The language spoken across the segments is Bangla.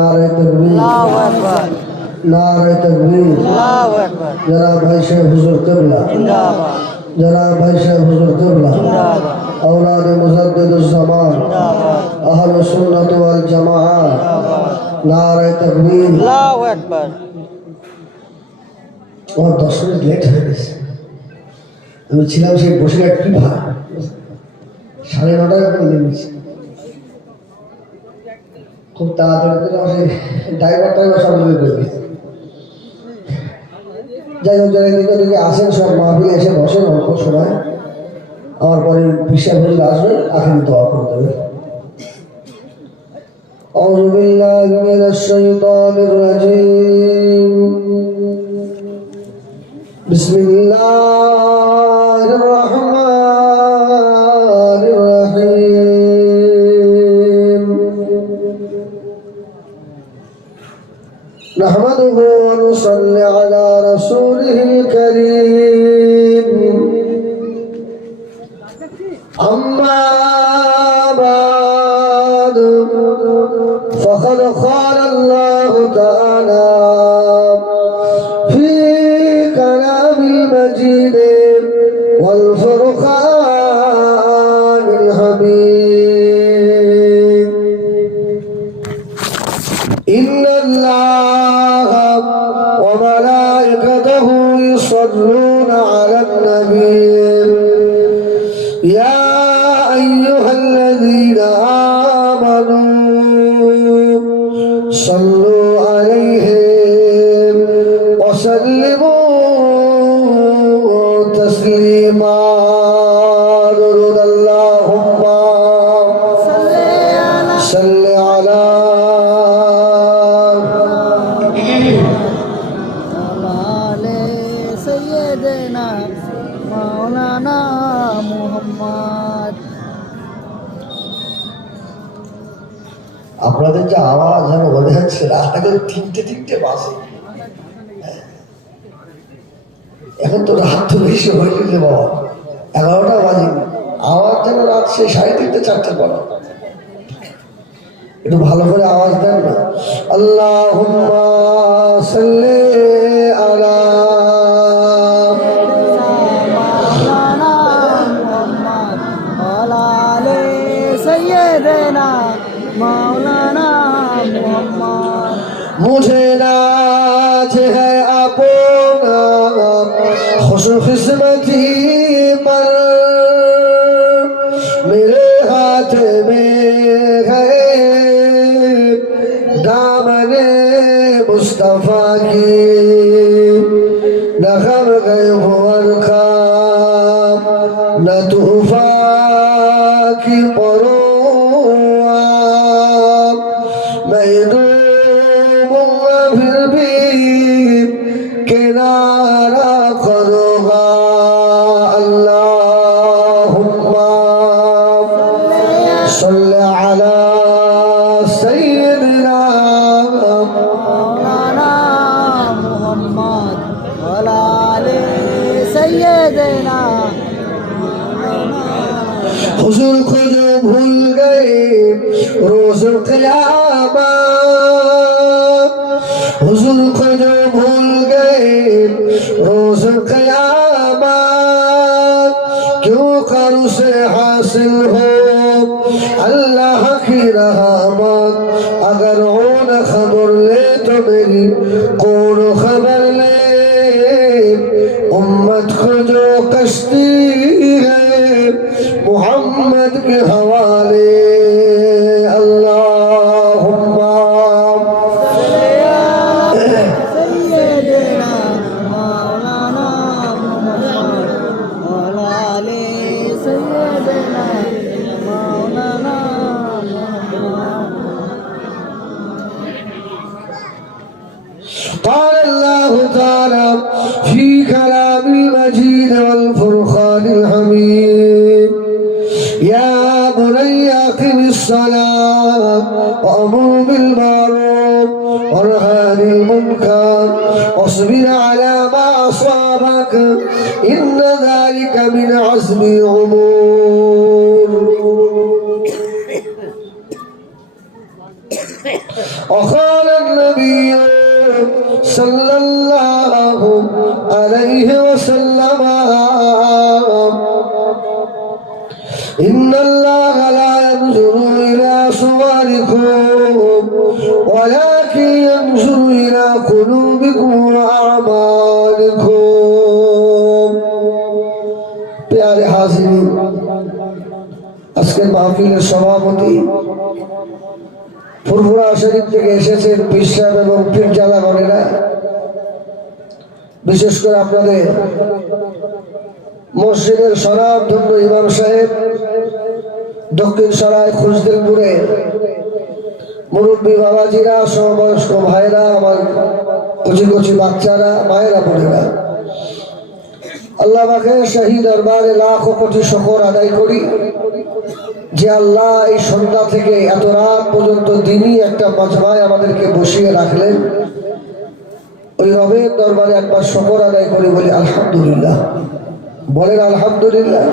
नारे तकबीर, अल्लाहु अकबर, नारे तकबीर। अल्लाहु अकबर, जनाब भाई शेख हुजूर क़िबला जिंदाबाद, जनाब भाई शेख हुजूर क़िबला जिंदाबाद, औलाद मुजद्दिदुज़्ज़मान जिंदाबाद, अहले सुन्नत वल जमाअह जिंदाबाद, नारे तकबीर। अल्लाहु अकबर। और 10 मिनट लेट হয়ে গেছে। আমি ছিলাম সেই বসে একটু ভাড়া 9:30 করে নেমেছি। খুব তাড়াতাড়ি করে আমার ড্রাইভারটাও সব নিয়ে গেছে। যাই হোক যারা এদিকে ওদিকে আসেন সব মাহফিলে এসে বসেন অল্প সময়, আমার পরে বিশাল হুজুর আসবে আখেরি দোয়া করে দেবে। أعوذ بالله من الشيطان الرجيم بسم الله الرحمن الرحيم نحمده ونصلي على رسوله الكريم أما بعد فقد قال الله تعالى في كلام المجيد والفرقان الحميد إن الله وملائكته يصلون على النبي يا أيها الذين آمنوا صلوا عليه وسلموا تسليما درود اللهم صل على سيدنا مولانا محمد। আপনাদের যে আওয়াজ যেন মনে হচ্ছে রাত এখন 3টে বাজে। এখন তো রাত তো বেশি হয়ে গেছে বাবা, 11টা বাজে। আওয়াজ যেন রাত সেই 3:30 4টে পরে। একটু ভালো করে আওয়াজ দেন না। আল্লাহুম্মা সাল্লি আলা मौलाना मोहम्मद। मुझे नाज है अपना खुशकिस्मती पर, मेरे हाथ में है दामने मुस्तफा की, न गम गए भुवन का न तूफा की परो फिर भी किनारा करूँगा। अल्लाहुम्मा सल्ली अला सय्यिदिना मौलाना मोहम्मद वअला आले सय्यिदिना। हुजूर को जो भूल गए रोज़ क़यामत, हुजूर को जो भूल गए रोज़ क़यामत, क्यों कर उसे हासिल हो अल्लाह की रहमत। अगर उन खबर ले तो मेरी कौन खबर ले, उम्मत को जो कश्ती है मोहम्मद के हवाले। अल्लाहुम्मा सय्यिदिना मौलाना मोहम्मद वअला आले सय्यिदिना मौलाना मोहम्मद। قال الله تعالى في كلام المجيد والفرقان الحميد يا بني أقم الصلاة وأمر بالمعروف وانهى عن المنكر واصبر على ما أصابك إن ذلك من عزم الأمور। وقال النبي صلى الله عليه وسلم إن الله لا ينظر إلى صوركم ولكن ينظر إلى قلوبكم وأعمالكم प्यारे हाज़िरीन আজকের মাহফিলের সভাপতি ফুরফুরা শরীফ থেকে এসেছেন পীর সাহেব এবং পীর জালাগণেরা বিশেষ করে আপনাদের মসজিদের স্বনামধন্য ইমাম সাহেব দক্ষিণ সরাই খুশদিলপুরে মুরব্বী বাবাজিরা সমবয়স্ক ভাইরা আমার কচি কচি বাচ্চারা মায়েরা বোনেরা আল্লাহ পাকের শাহী দরবারে লাখো কোটি শুকর আদায় করি যে আল্লাহ এই সন্ধ্যা থেকে এত রাত পর্যন্ত দিনই একটা মাজমায় আমাদেরকে বসিয়ে রাখলেন ওই রবের দরবারে একবার শুকর আদায় করি বলি আলহামদুলিল্লাহ বলেন আলহামদুলিল্লাহ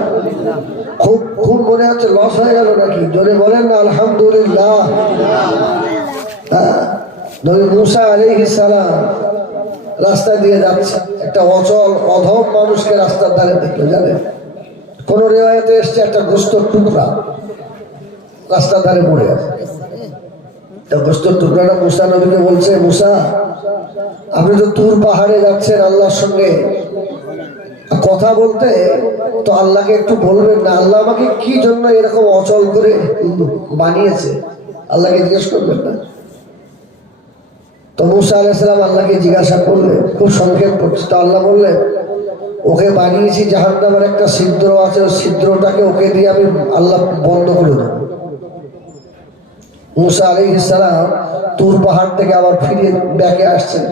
খুব খুব মনে হচ্ছে লস হয়ে গেল নাকি জোরে বলেন না আলহামদুলিল্লাহ নবী মুসা আলাইহিস সালাম রাস্তা দিয়ে যাচ্ছে একটা অচল অধম মানুষকে রাস্তার ধারে দেখলো জানেন কোন রিওয়ায়াতে এসছে একটা গোস্তের টুকরা রাস্তার ধারে পড়ে আছে গোস্তের টুকরাটা মুসা নবীকে বলছে মুসা আপনি তো তুর পাহাড়ে যাচ্ছেন আল্লাহর সঙ্গে কথা বলতে তো আল্লাহকে একটু বলবেন না আল্লাহ আমাকে কি জন্য এরকম অচল করে বানিয়েছে আল্লাহকে জিজ্ঞেস করবেন না তো মুসা আলাইহিস সালাম আল্লাহকে জিজ্ঞাসা করলেন খুব সংক্ষেপ করছে তো আল্লাহ বললেন ওকে বানিয়েছি জাহান্নামের একটা ছিদ্র আছে ওই ছিদ্রটাকে ওকে দিয়ে আমি আল্লাহ বন্ধ করে দেব মুসা আলাইহিস সালাম তুর পাহাড় থেকে আবার ফিরে ব্যাকে আসছেন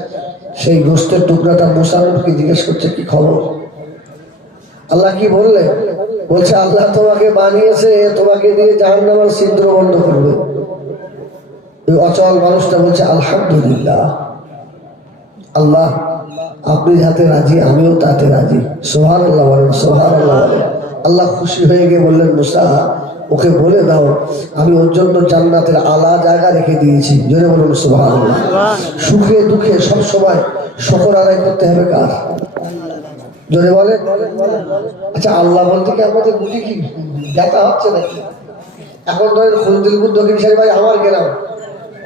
সেই গোস্তের টুকরাটা মুসা নবীকে জিজ্ঞেস করছে কি খবর আল্লাহ কি বললেন বলছে আল্লাহ তোমাকে বানিয়েছে তোমাকে দিয়ে জাহান্নামের ছিদ্র বন্ধ করবে ওই অচল মানুষটা বলছে আলহামদুলিল্লাহ আল্লাহ আপনি যাতে রাজি আমিও তাতে রাজি সুবহানাল্লাহ বলেন সুবহানাল্লাহ বলেন আল্লাহ খুশি হয়ে গিয়ে বললেন মুসা ওকে বলে দাও আমি ওর জন্য জান্নাতের আলা জায়গা রেখে দিয়েছি জোরে বলুন সুবহানাল্লাহ সুখে দুঃখে সব সময় শুকর আদায় করতে হবে কার জোরে বলেন আচ্ছা আল্লাহ বলতে কি আমাদের বুঝি কি দেখা হচ্ছে নাকি এখন ধরেন খুশদিলপুর দক্ষিণ সাহেব ভাই আমার গ্রাম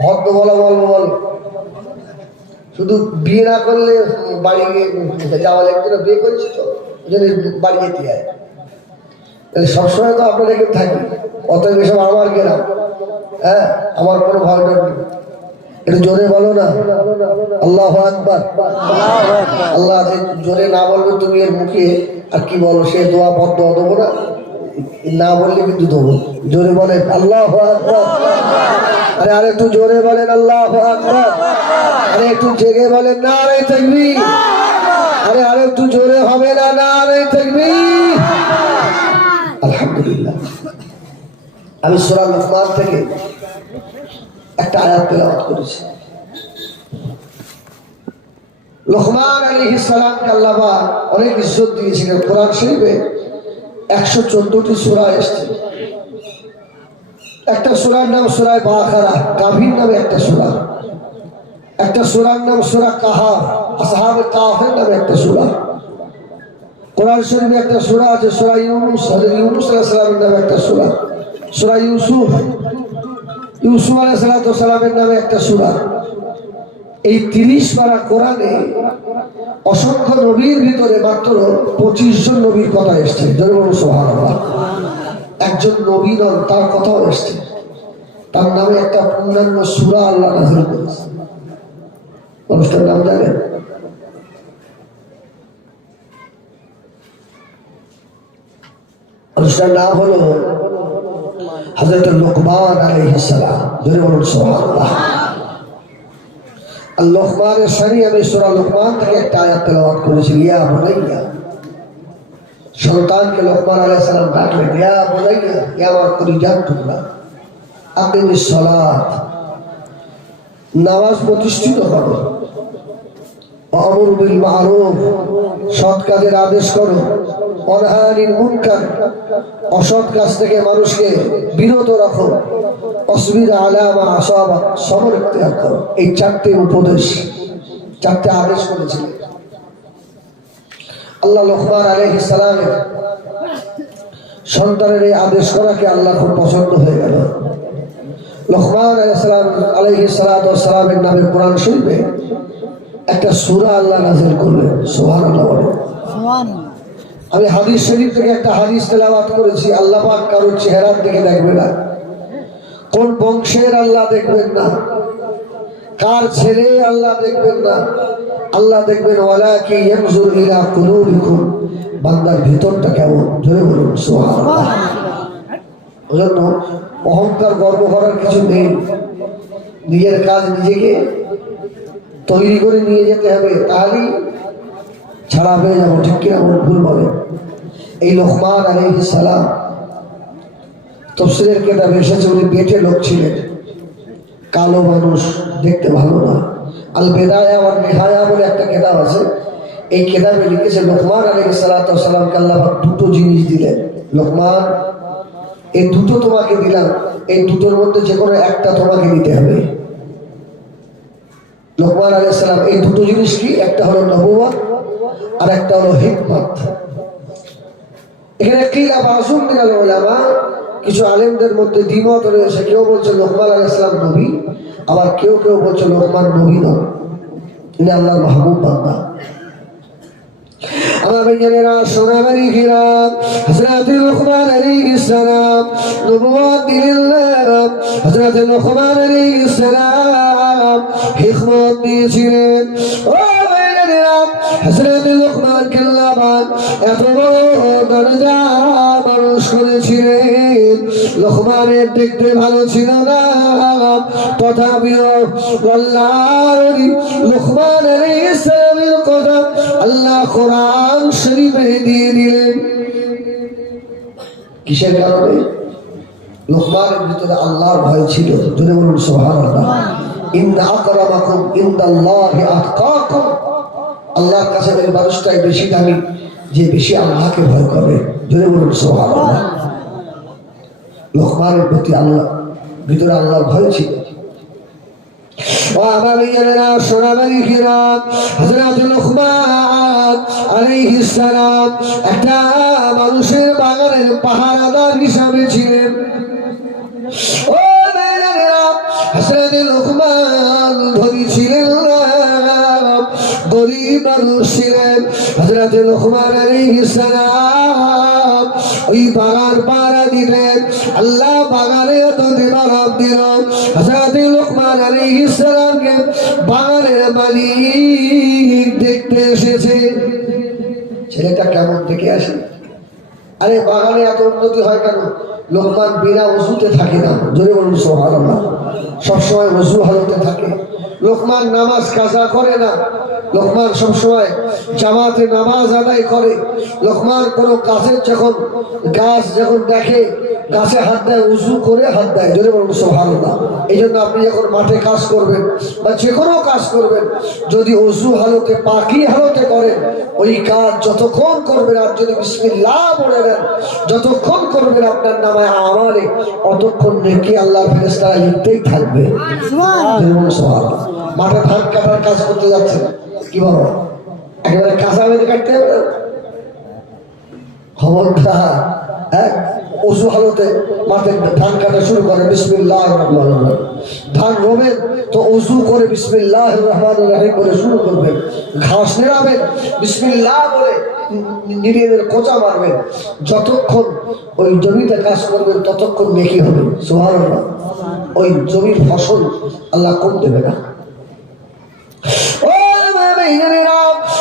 হদ্দ বলা বল শুধু বিয়ে না করলে বাড়ি যাওয়া লাগবে বিয়ে করেছি তো ওই জন্য বাড়ি যেতে হয় তাহলে সবসময় তো আপনারা কেউ থাকি অতএব এসব আমার গ্রাম হ্যাঁ আমার কোনো ভয় নেই একটু জোরে বলো না আল্লাহু আকবার আল্লাহ যে জোরে না বলবে তুমি এর মুখে আর কি বলো সে দোয়া পদ দেবো না বললে কিন্তু দেবো জোরে বলেন আল্লাহু আকবার আরে আরেকটু জোরে বলেন আল্লাহু আকবার আরে একটু জেগে বলেন নারে তাকবীর আরে আরেকটু জোরে হবে না নারে তাকবীর আলহামদুলিল্লাহ আমি সূরা লুকমান থেকে একটা আয়াত তেলাওয়াত করেছি লুকমান আলাইহিস সালামকে আল্লাহ অনেক ইজ্জত দিয়েছিলেন কোরআন শরীফে 114টি সূরা এসেছে একটা সূরার নাম সূরা বাকারা কাফির নামে একটা সূরা একটা সূরার নাম সূরা কাহাফ আসহাবে কাহাফের নামে একটা সূরা কোরআন শরীফে একটা সূরা আছে সূরা ইউনূস হযরত ইউনূস আলাইহিস সালামের নামে একটা সূরা সূরা ইউসুফ আলাইহিস সালামের নামে একটা সূরা এই 30 পারা কোরআনে অসংখ্য নবীর ভিতরে মাত্র 25 জন নবীর কথা এসেছে জোরে বলুন সুবহানাল্লাহ একজন নবী নন তার কথাও এসেছে তার নামে একটা পূর্ণাঙ্গ সূরা আল্লাহ নাযিল করেছে অনুষ্ঠান নাম জানেন অনুষ্ঠান নাম হলো হযরত লুকমান আলাইহিস সালাম জোরে বলুন সুবহানাল্লাহ লুকমানের শরী আমি সূরা লুকমান থেকে একটা আয়াত তেলাওয়াত করেছি ইয়া বুনাইয়া সন্তানকে লুকমান আলাইহিস সালাম ডাকলেন ইয়া বুনাইয়া ইয়া আমার কলিজার টুকরা আকিমিস সালাত নামাজ প্রতিষ্ঠিত করো ওয়ামুর বিল মারুফ সৎ কাজের আদেশ করো অনহানিল মুনকার, অসৎ কাজ থেকে মানুষকে বিরত রাখো, অসবির আলা মা আসাবা, সবর ইখতিয়ার করো। এই চারটি উপদেশ, চারটি আদেশ করেছিলেন আল্লাহ। লোকমান আলাইহিস সালামের সন্তানের এই আদেশ করাকে আল্লাহ খুব পছন্দ হয়ে গেল। লোকমান আলাইহিস সালামের নামে কোরআন শরীফে একটা সূরা আল্লাহ নাযিল করলেন। সুবহানাল্লাহ। আমি হাদিস শরীফ থেকে একটা হাদিস তেলাওয়াত করেছি। আল্লাহ পাক কারোর চেহারার দিকে দেখবে না, কোন বংশের আল্লাহ দেখবেন না, কার ছেলে আল্লাহ দেখবেন না। আল্লাহ দেখবেন ওয়ালাকি ইয়ানজুর ইলা কুলুবিকুম, বান্দার ভিতরটা কেমন। জোরে বলুন সুবহানাল্লাহ। ওজন্য অহংকার গর্ব করার কিছু নেই। নিজের কাজ নিজেকে তৈরি করে নিয়ে যেতে হবে, তাহলেই ছাড়া হয়ে যাবো। ঠিক কিনা ভুল বলে। এই লোকমান আলাইহিস সালাম তাফসীরের কিতাবে এসেছে, উনি পেটে লোক ছিলেন, কালো মানুষ, দেখতে ভালো না। আল বেদায়া ওয়ান নিহায়া বলে একটা কিতাব আছে। এই কিতাবে লিখেছে লোকমান আলাইহিস সালামকে আল্লাহ দুটো জিনিস দিলেন। লোকমান, এই দুটো তোমাকে দিলাম, এই দুটোর মধ্যে যে কোনো একটা তোমাকে নিতে হবে। লোকমান আলাইহিস সালাম এই দুটো জিনিস কি? একটা হলো নবুয়ত আর একটা হলো হিকমত। এখানে কিলা বাযুম মিনাল উলামা, কিছু আলেমদের মধ্যে দ্বিমত রয়েছে। কেউ বলছে লোকমান আলাইহিস সালাম নবী, আবার কেউ কেউ বলছে লোকমান নবী নন, তিনি আল্লাহর মাহবুব বান্দা। আমার ভাইয়েরা, সোনাবাড়ি ঘিরা, হযরত লোকমান আলাইহিস সালাম নবুয়ত দিলেন, হযরত লোকমান আলাইহিস সালাম হিকমত দিয়েছিলেন। ও ভাইয়েরা, হযরত লোকমান কেল্লাবান এত বড় দরজা মানুষ করেছিলেন। লোকমানের দেখতে ভালো ছিল না, তথাপিও আল্লাহর লোকমান আলাইহিস সালামের কথা আল্লাহ কোরআন শরীফে দিয়ে দিলেন। কিসের কারণে? লোকমানের ভিতরে আল্লাহর ভয় ছিল। জোরে বলুন সুবহানাল্লাহ। ইন্না আকরামাকুম ইনদাল্লাহি আতকাকুম, আল্লাহর কাছে এই মানুষটাই বেশি দামি যে বেশি আল্লাহকে ভয় করে। জোরে বলুন সুবহানাল্লাহ। লোকমানের প্রতি আল্লাহ ভিতরে আল্লাহর ভয় ছিল। ও আমার ভাইয়েরা, সোনাবাড়ি ঘিরা, হযরত লোকমান আলাইহিস সালাম একটা মানুষের বাগানের পাহারাদার হিসাবে ছিলেন। ও ভাইয়েরা, হযরত লোকমান ধনী ছিলেন না, গরিব মানুষ ছিলেন। হযরত লোকমান আলাইহিস সালাম ওই বাগান পাহারা দিতেন। আল্লাহ বাগানে এত দিবারাত দিল। হযরত লোকমান আলাইহিস সালামকে বাগানের মালিক দেখতে এসেছে। ছেলেটা কেমন দেখে আসে। আরে বাগানে এত উন্নতি হয় কেন? লোকমান বিনা ওযুতে থাকে না। জোরে বলুন সুবহানাল্লাহ। সবসময় ওযু হালতে থাকে। লোকমান নামাজ কাজা করে না। লোকমান সবসময় জামাতে নামাজ আদায় করে। লোকমান কোনো গাছের যখন গাছ যখন দেখে গাছে হাত দেয়, উজু করে হাত দেয়। জোরে বলুন সুবহানাল্লাহ। এই জন্য আপনি যখন মাঠে কাজ করবেন বা যে কোনো কাজ করবেন, যদি উজু হালতে পাকি হালতে করেন, ওই কাজ যতক্ষণ করবেন আর যদি বিসমিল্লাহ বলে দেন, যতক্ষণ করবেন আপনার নামে আমালে অতক্ষণ নেকি আল্লাহর ফেরেশতারা লিখতেই থাকবে। সুবহানাল্লাহ। মাঠে ধান কাটার কাজ করতে যাচ্ছেন, কি বলো একেবারে কাঁচা বেঁধে কাটতে হবে? খবরদার, হ্যাঁ, ওযু হালতে মাঠে ধান কাটা শুরু করে বিসমিল্লাহির রহমানির রহিম। ধান রোবেন তো ওযু করে বিসমিল্লাহির রহমানির রহিম বলে শুরু করবেন। ঘাস নেড়াবেন বিসমিল্লাহ বলে নিড়িয়ে কোচা মারবেন। যতক্ষণ ওই জমিতে কাজ করবেন ততক্ষণ নেকি হবে। সুবহানাল্লাহ। ওই জমির ফসল আল্লাহ কম দেবে না।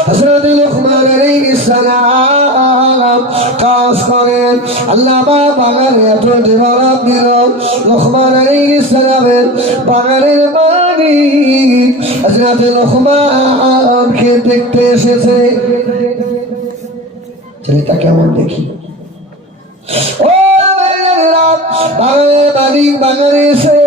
হযরত লোকমান আলাইহিস সালাম কাজ করেন। আল্লাহ বাগানে এত দিবারাত দিল। লোকমান আলাইহিস সালামের বাগানের মালিক হযরত লোকমানকে দেখতে এসেছে। ছেলেটা কেমন দেখি। ও বাগানের মালিক বাগানে এসে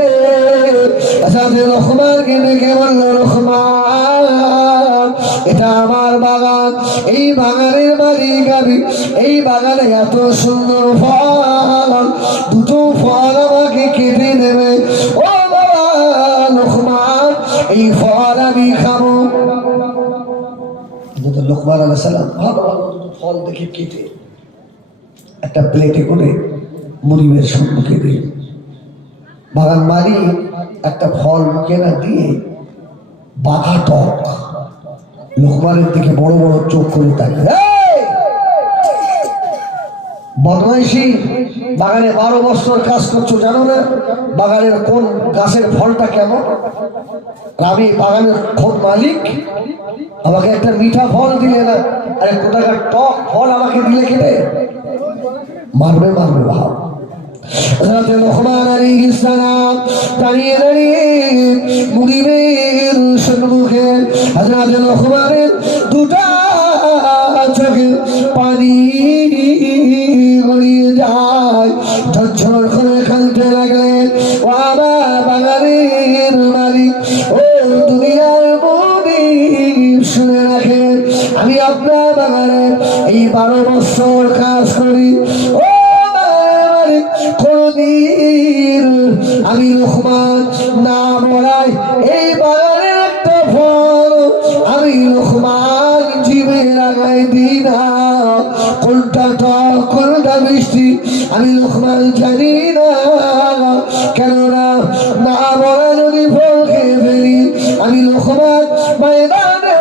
হযরত লোকমানকে দেখে বলল, লোকমান এটা আমার বাগান, এই বাগানের মালিক আমি, এই বাগানে এত সুন্দর ফল, দুটো ফল আমাকে কেটে দেবে। ও বাবা লোকমান, এই ফল আমি খাবো। লোকমান আলাইহিস সালাম ভালো ভালো ফল দেখে কেটে একটা প্লেটে করে মুনিবের সম্মুখে দিল। বাগান মালিক একটা ফল মুখে না দিয়ে বাঘা টক লোকমানের দিকে বড় বড় চোখ করে তাকে, বদমাইশি, বাগানে 12 বছর কাজ করছো জানো না বাগানের কোন গাছের ফলটা কেমন? আমি বাগানের খোদ মালিক, আমাকে একটা মিঠা ফল দিলে না, আরে কোথাকার টক ফল আমাকে দিলে কেটে মারবে মারবে ভাব। হযরত লোকমান আলাইহিস সালাম দাঁড়িয়ে দাঁড়িয়ে মুনিবের সম্মুখে হযরত লোকমানের দুটা চোখে পানি গড়িয়ে যায়, ঝরঝর করে কাঁদতে লাগলেন। ও আমার বাগানের মালিক, ও দুনিয়ার মুনিব, শুনে রাখেন আমি আপনার বাগানে এই 12 বছর কাজ করি। ও কোনদিন আমি লোকমান না মরাই এই বাগানের একটা ফল আমি লোকমান জীবে লাগাই দিই না। কোনটা টক কোনটা মিষ্টি আমি লোকমান জানি না, কেননা না মরা যদি ফল খেয়ে ফেলি আমি লোকমান ময়দানে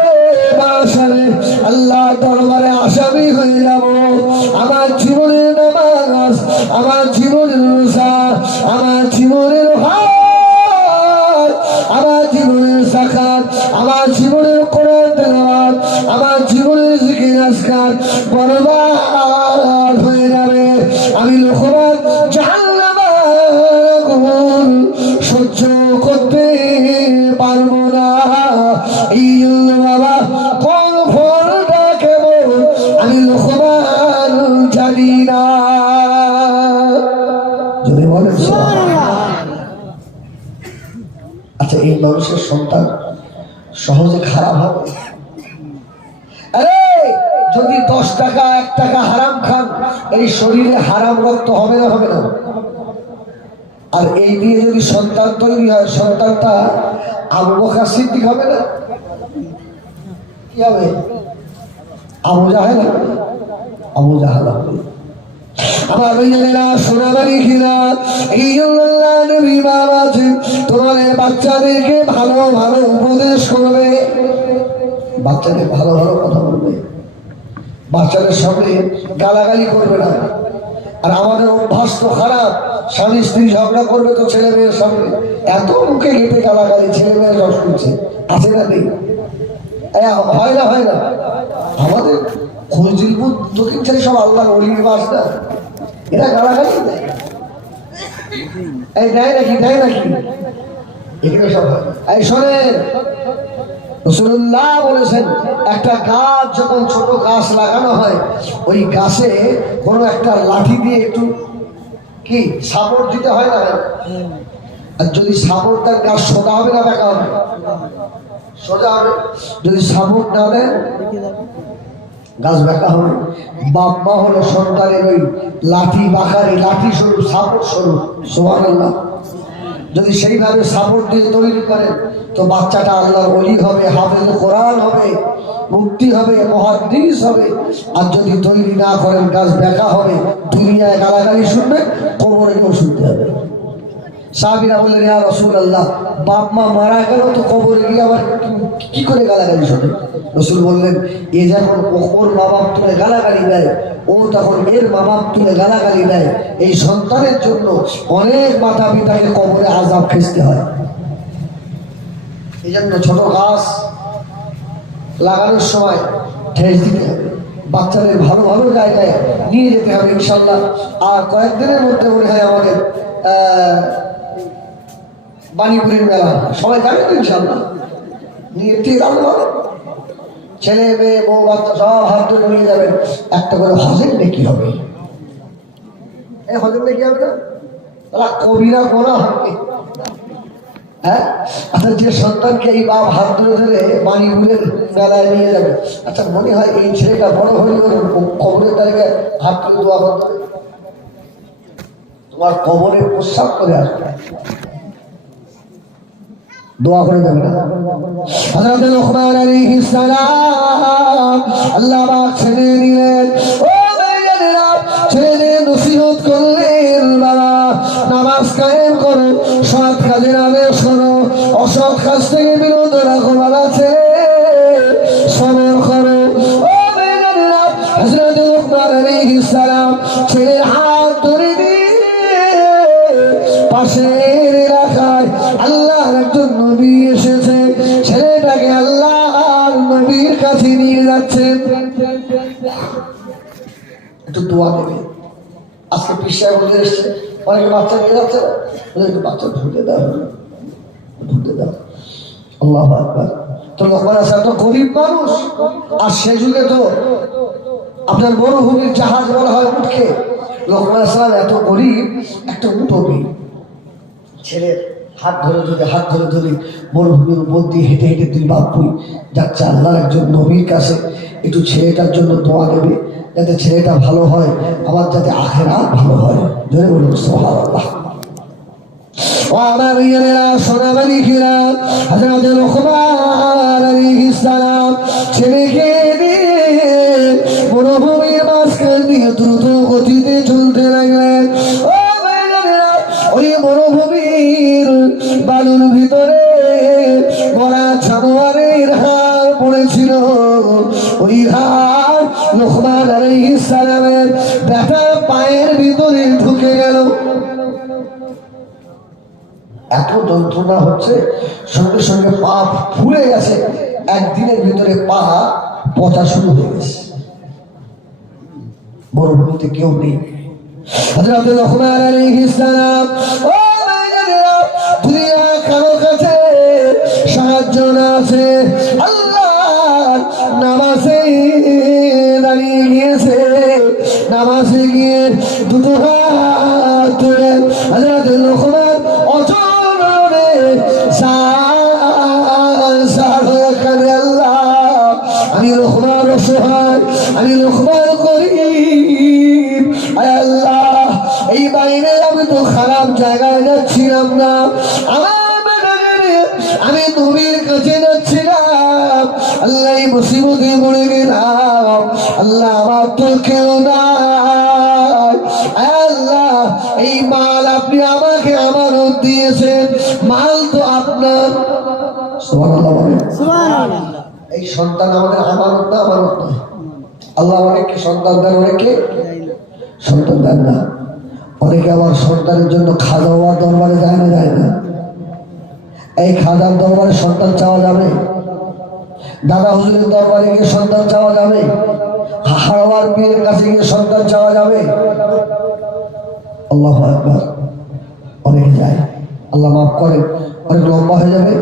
বাসারে আল্লাহ দরবারে আসামি হয়ে যাব। আমার জীবনের নামাজ, আমার জীবনের রোজা, আমার জীবনের হজ, আমার জীবনের যাকাত, আমার জীবনের কোরআন তেলাওয়াত, আমার জীবনের জিকির আজকার বরবাদ হয়ে যাবে। আমি লোকমান জাহান্নামের আগুন সহ্য করতে পারবো না। এই জন্য বাবা কোন ফলটা কেমন আমি লোকমান জানি না। যদি বলেন আচ্ছা, এই মানুষের সন্তান সহজে খারাপ হবে? আরে যদি 10 টাকা 1 টাকা হারাম খান, এই শরীরে হারাম রক্ত হবে না হবে না? আর এই দিয়ে যদি সন্তান তৈরি হয়, সন্তানটা আবু বকর সিদ্দিক হবে না? কি হবে? আবু জাহেল হবে? আবু জাহেল হবে। আমার ভাইয়েরা সোনাবাড়ি খিরা, এই আল্লাহ নবী বাবা তোমাদের বাচ্চাদেরকে ভালো ভালো উপদেশ করবে, বাচ্চাদের ভালো ভালো কথা বলবে, বাচ্চাদের সামনে গালাগালি করবে না। আর আমাদের অভ্যাস তো খারাপ, স্বামী স্ত্রী ঝগড়া করবে তো ছেলে মেয়ের সামনে এত মুখে গেটে গালাগালি, ছেলে মেয়ের রস করছে, আছে না নেই? হয় না হয় না? আমাদের খোঁজিলপুর দক্ষিণ ছেলে সব আল্লাহ অলির বাস না, এরা গালাগালি দেয়, এই দেয় নাকি দেয় নাকি? এখানে সব এই শোনেন, রাসূলুল্লাহ বলেছেন একটা গাছ যখন ছোট গাছ লাগানো হয়, ওই গাছে কোনো একটা লাঠি দিয়ে একটু কি সাপোর্ট দিতে হয় না? আর যদি সাপোর্ট দেন গাছ সোজা হবে না বেঁকা হবে? সোজা হবে। যদি সাপোর্ট না দেন গাছ বেঁকা হবে। বাপ মা হলো সন্তানের ওই লাঠি বাঁকারি, লাঠি স্বরূপ, সাপোর্ট স্বরূপ। সুবহানাল্লাহ। যদি সেইভাবে সাপোর্ট দিয়ে তৈরি করেন তো বাচ্চাটা আল্লাহর ওলি হবে, হাফেজ কোরআন হবে, মুক্তি হবে, মুহাদ্দিস হবে। আর যদি তৈরি না করেন গাছ বেঁকা হবে, দুনিয়ায় গালাগালি শুনবে, কবরেও শুনতে হবে। সাহাবীরা বললেন ইয়া রাসূলুল্লাহ, বাপ মা মারা গেল তো কবরে গিয়ে আবার কি করে গালাগালি শুনে? রাসূল বললেন এ যখন ওর মা বাপ তুলে গালাগালি দেয়, ও তখন এর মা বাপ তুলে গালাগালি দেয়। এই সন্তানের জন্য অনেক মাতা পিতাকে কবরে আযাব খেতে হয়। এই জন্য ছোট গাছ লাগানোর সময় ঠেস দিতে হবে, বাচ্চাদের ভালো ভালো জায়গায় নিয়ে যেতে হবে ইনশাল্লাহ। আর কয়েকদিনের মধ্যে মনে হয় আমাদের বাণীপুরের মেলা, সবাই জানেন তো ইনশাল্লাহ। নিয়ে ঠিক আনন্দ হবে, ছেলে মেয়ে বউ বাচ্চা সব হাত ধরে নিয়ে যাবেন। একটা করে হজের নেকি হবে। এই হজের নেকি হবে না? তারা কবিরা গোনা হবে, হ্যাঁ, আচ্ছা যে সন্তানকে এই বাপ হাত ধরে ধরে মানিগুলের মেলায় নিয়ে যাবে, আচ্ছা মনে হয় এই ছেলেটা বড় হলে ওর কবরের তালিকা হাত তুলে দোয়া করতে হবে? তোমার কবরে প্রস্রাব করে আসবে, দোয়া করে যাবে না। হযরত লোকমান আলাইহিস সালাম আল্লাহ পাক ছেড়ে দিলেন। ও ভাইয়েরা, ছেলেদের নসিহত করলেন, বাবা নামাজ কায়েম করো, সৎ কাজের আদেশ করো, অসৎ কাজ থেকে বিরত রাখো, বাবা ছেলে সবর করো। ও ভাইয়েরা, হযরত লোকমান আলাইহিস সালাম ছেলের হাত ধরে দিয়ে পাশের এলাকায় আল্লাহর একজন নবী এসেছে, ছেলেটাকে আল্লাহর নবীর কাছে নিয়ে যাচ্ছেন। একটু দোয়া দেবে। আজকে পিসায় বলে এসছে, অনেকে বাচ্চা নিয়ে যাচ্ছে না, একটু বাচ্চা ঢুকে দাও, ঢুকে দাও। আল্লাহু আকবার। তো লোকমান আসলে তো গরিব মানুষ, আর সে যুগে তো আপনার মরুভূমির জাহাজ বলা হয় উঠকে। লোকমান আসলাম এত গরিব, একটা উট হবে ছেলের হাত ধরে ধরে মরুভূমির উপর দিয়ে হেঁটে হেঁটে দুই বাপুই যাচ্ছে আল্লাহর একজন নবীর কাছে। একটু ছেলেটার জন্য দোয়া দেবে, যাতে ছেলেটা ভালো হয়, আবার যাতে আখেরাত ভালো হয়। জোরে বলুন সুবহানাল্লাহ। ও আমার ইয়ারা সোনামানিকেরা, হযরত লোকমান আলাইহিস সালাম ছেলেকে নিয়ে মরুভূমির মাঝখান দিয়ে দ্রুত গতিতে চলতে লাগলেন। ও ভাইয়েরা, ওই মরুভূমির বালুর ভিতরে মরা জানোয়ারের হাড় পড়েছিল। ওই হাড় লোকমান আলাইহিস সালামের ব্যথা পায়ের ভিতরে ঢুকে গেল। এত যন্ত্রণা হচ্ছে, সঙ্গে সঙ্গে পা ফুলে গেছে, একদিনের ভিতরে পা পচা শুরু হয়ে গেছে। মরুভূমিতে কেউ নেই। হযরত লোকমান আলাইহিস সালাম, ও ভাইয়েরা, দুনিয়া কারো কাছে সাহায্য না আছে, আল্লাহ নামাজে দাঁড়িয়ে গিয়েছে। নামাজে গিয়ে দুটো হাত তুলে হযরত লোকমান অজরে আল্লাহ, আমি লোকমান অসহায়, আমি লোকমান গরিব, আল্লাহ এই বাইরে আমি তো খারাপ জায়গায় যাচ্ছিলাম না, আমি নবীর কাছে যাচ্ছিলাম, আল্লাহ এই মুসিবতে পড়ে গেলাম, আল্লাহ আমার তো কেউ নাই, আল্লাহ এই মাল আপনি আমাকে আমানত দিয়েছেন, মাল তো আপনার। সুবহানাল্লাহ বলেন। সুবহানাল্লাহ। এই সন্তান আমাদের আমানত না, আমানত না। আল্লাহ অনেককে সন্তান দেন, অনেককে সন্তান দেন না। অনেকে আমার সন্তানের জন্য খাজা হওয়ার দরবারে যায় না। এই খাজার দরবারে সন্তান চাওয়া যাবে? দাদা হুজুরের দরবারে গিয়ে সন্তান চাওয়া যাবে? হারওয়ার পীরের কাছে গিয়ে সন্তান চাওয়া যাবে? আল্লাহু আকবার। অনেকে যায়, আল্লাহ মাফ করেন, অনেক লম্বা হয়ে যাবে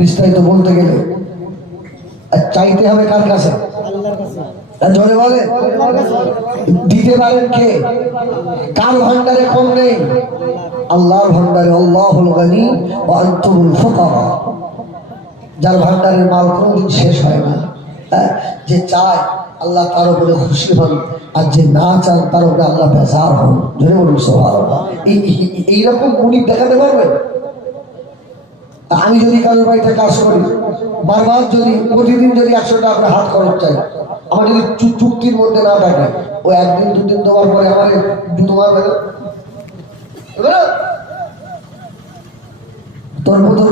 বিস্তারিত বলতে গেলে। চাইতে হবে কার কাছে? জোরে বলে, দিতে পারেন কে? কার ভান্ডারে কম নেই? আল্লাহর ভান্ডারে। আল্লাহুল গনি ওয়া আনতুমুল ফুকারা। যার ভান্ডারের মাল কোনোদিন শেষ হয় না। যে চায় আল্লাহ তার উপরে খুশি হন, আর যে না চান তার উপরে আল্লাহ বেজার হন। জোরে বলুন সুবহানাল্লাহ। এইরকম মুনিব দেখাতে পারবেন? আমি যদি কারোর বাড়িতে কাজ করি, বারবার যদি প্রতিদিন যদি 100 টাকা করে হাত খরচ চাই, আমার যদি চুক্তির মধ্যে না থাকে, ও একদিন দুদিন দেওয়ার পরে আমার জুতো মারবে না? তোর মতো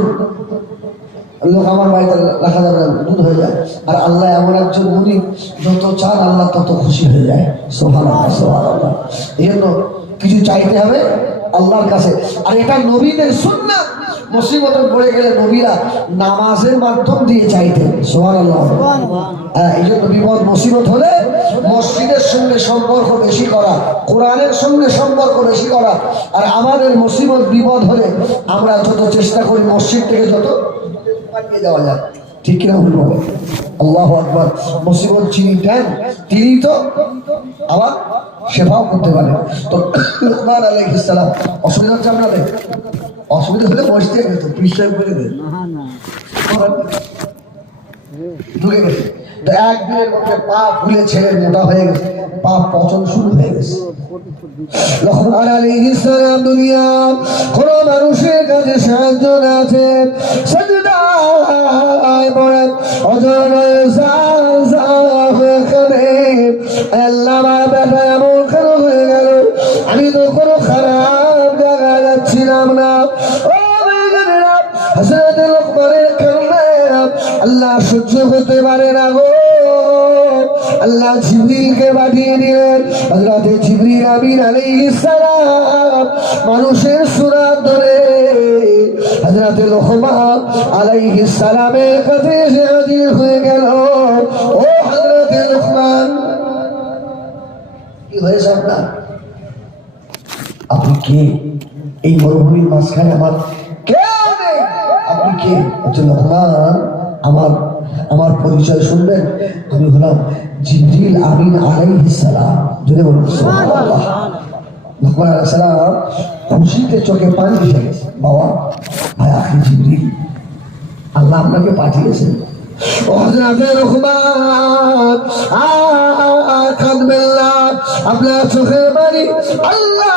লোক আমার বাড়িতে রাখা যাবে না, দুধ হয়ে যায়। আর আল্লাহ এমন একজন মুনিব, যত চান আল্লাহ তত খুশি হয়ে যায়। সুবহানাল্লাহ, সুবহানাল্লাহ। এই জন্য কিছু চাইতে হবে আল্লাহর কাছে। আর এটা নবীদের সুন্নাত। মুসিবতে পড়ে গেলে নবীরা নামাজের মাধ্যম দিয়ে চাইতেন। সুবহানাল্লাহ। এই জন্য বিপদ মুসিবত হলে মসজিদের সঙ্গে সম্পর্ক বেশি করা, কোরআনের সঙ্গে সম্পর্ক বেশি করা। আর আমাদের মুসিবত বিপদ হলে আমরা যত চেষ্টা করি মসজিদ থেকে যত পালিয়ে যাওয়া যায়। ঠিক কিনা ভুল বলে? আল্লাহু আকবার। মুসিবত যিনি দেন তিনি তো আবার সেবাও করতে পারেন। তো লুকমান আলাইহিস সালাম অসুবিধা হচ্ছে আপনাদের? অসুবিধা হলে বসতে গেত বিশ্বাস করে দেন ঢুকে গেছে। তো একদিনের মধ্যে পা ফুলে ছেলে মোটা হয়ে গেছে, পা পচন শুরু হয়ে গেছে। লুকমান আলাইহিস সালাম দুনিয়া কোন মানুষের কাছে সাহায্য না আছে, সাজদায় পড়ে অজরে আল্লাহ আমার বেটা এমন কেন হয়ে গেল, আমি তো কোনো খারাপ জায়গায় যাচ্ছিলাম না। ও ভাইজানেরা, হযরত লুকমানের কান্না আল্লাহ সহ্য করতে পারে না গো। আল্লাহ জিবরিলকে পাঠিয়ে দিলেন। হযরত জিবরিল আমিন আলাইহিস সালাম মানুষের সুরাত ধরে হযরত লুকমান আলাইহিস সালামের কাছে এসে হাজির হয়ে গেল। ও হযরত লুকমান, কি হয়েছে আপনার? আপনি কে? এই মরুভূমির মাঝখানে আমার কেউ নেই, আপনি কে? লুকমান, আমার পরিচয় শুনবেন? আমি হলাম জিবরিল আমিন আলাইহিস সালাম। যদি বলুন সুবহানাল্লাহ। লুকমান আলাইহিস সালাম খুশিতে চোখে পানি এসে গেছে। বাবা, ভাই আপনি জিবরিল, আল্লাহ আপনাকে পাঠিয়েছেন। ও হযরত লুকমান, কাঁদবেন না, আপনার চোখের পানি আল্লাহ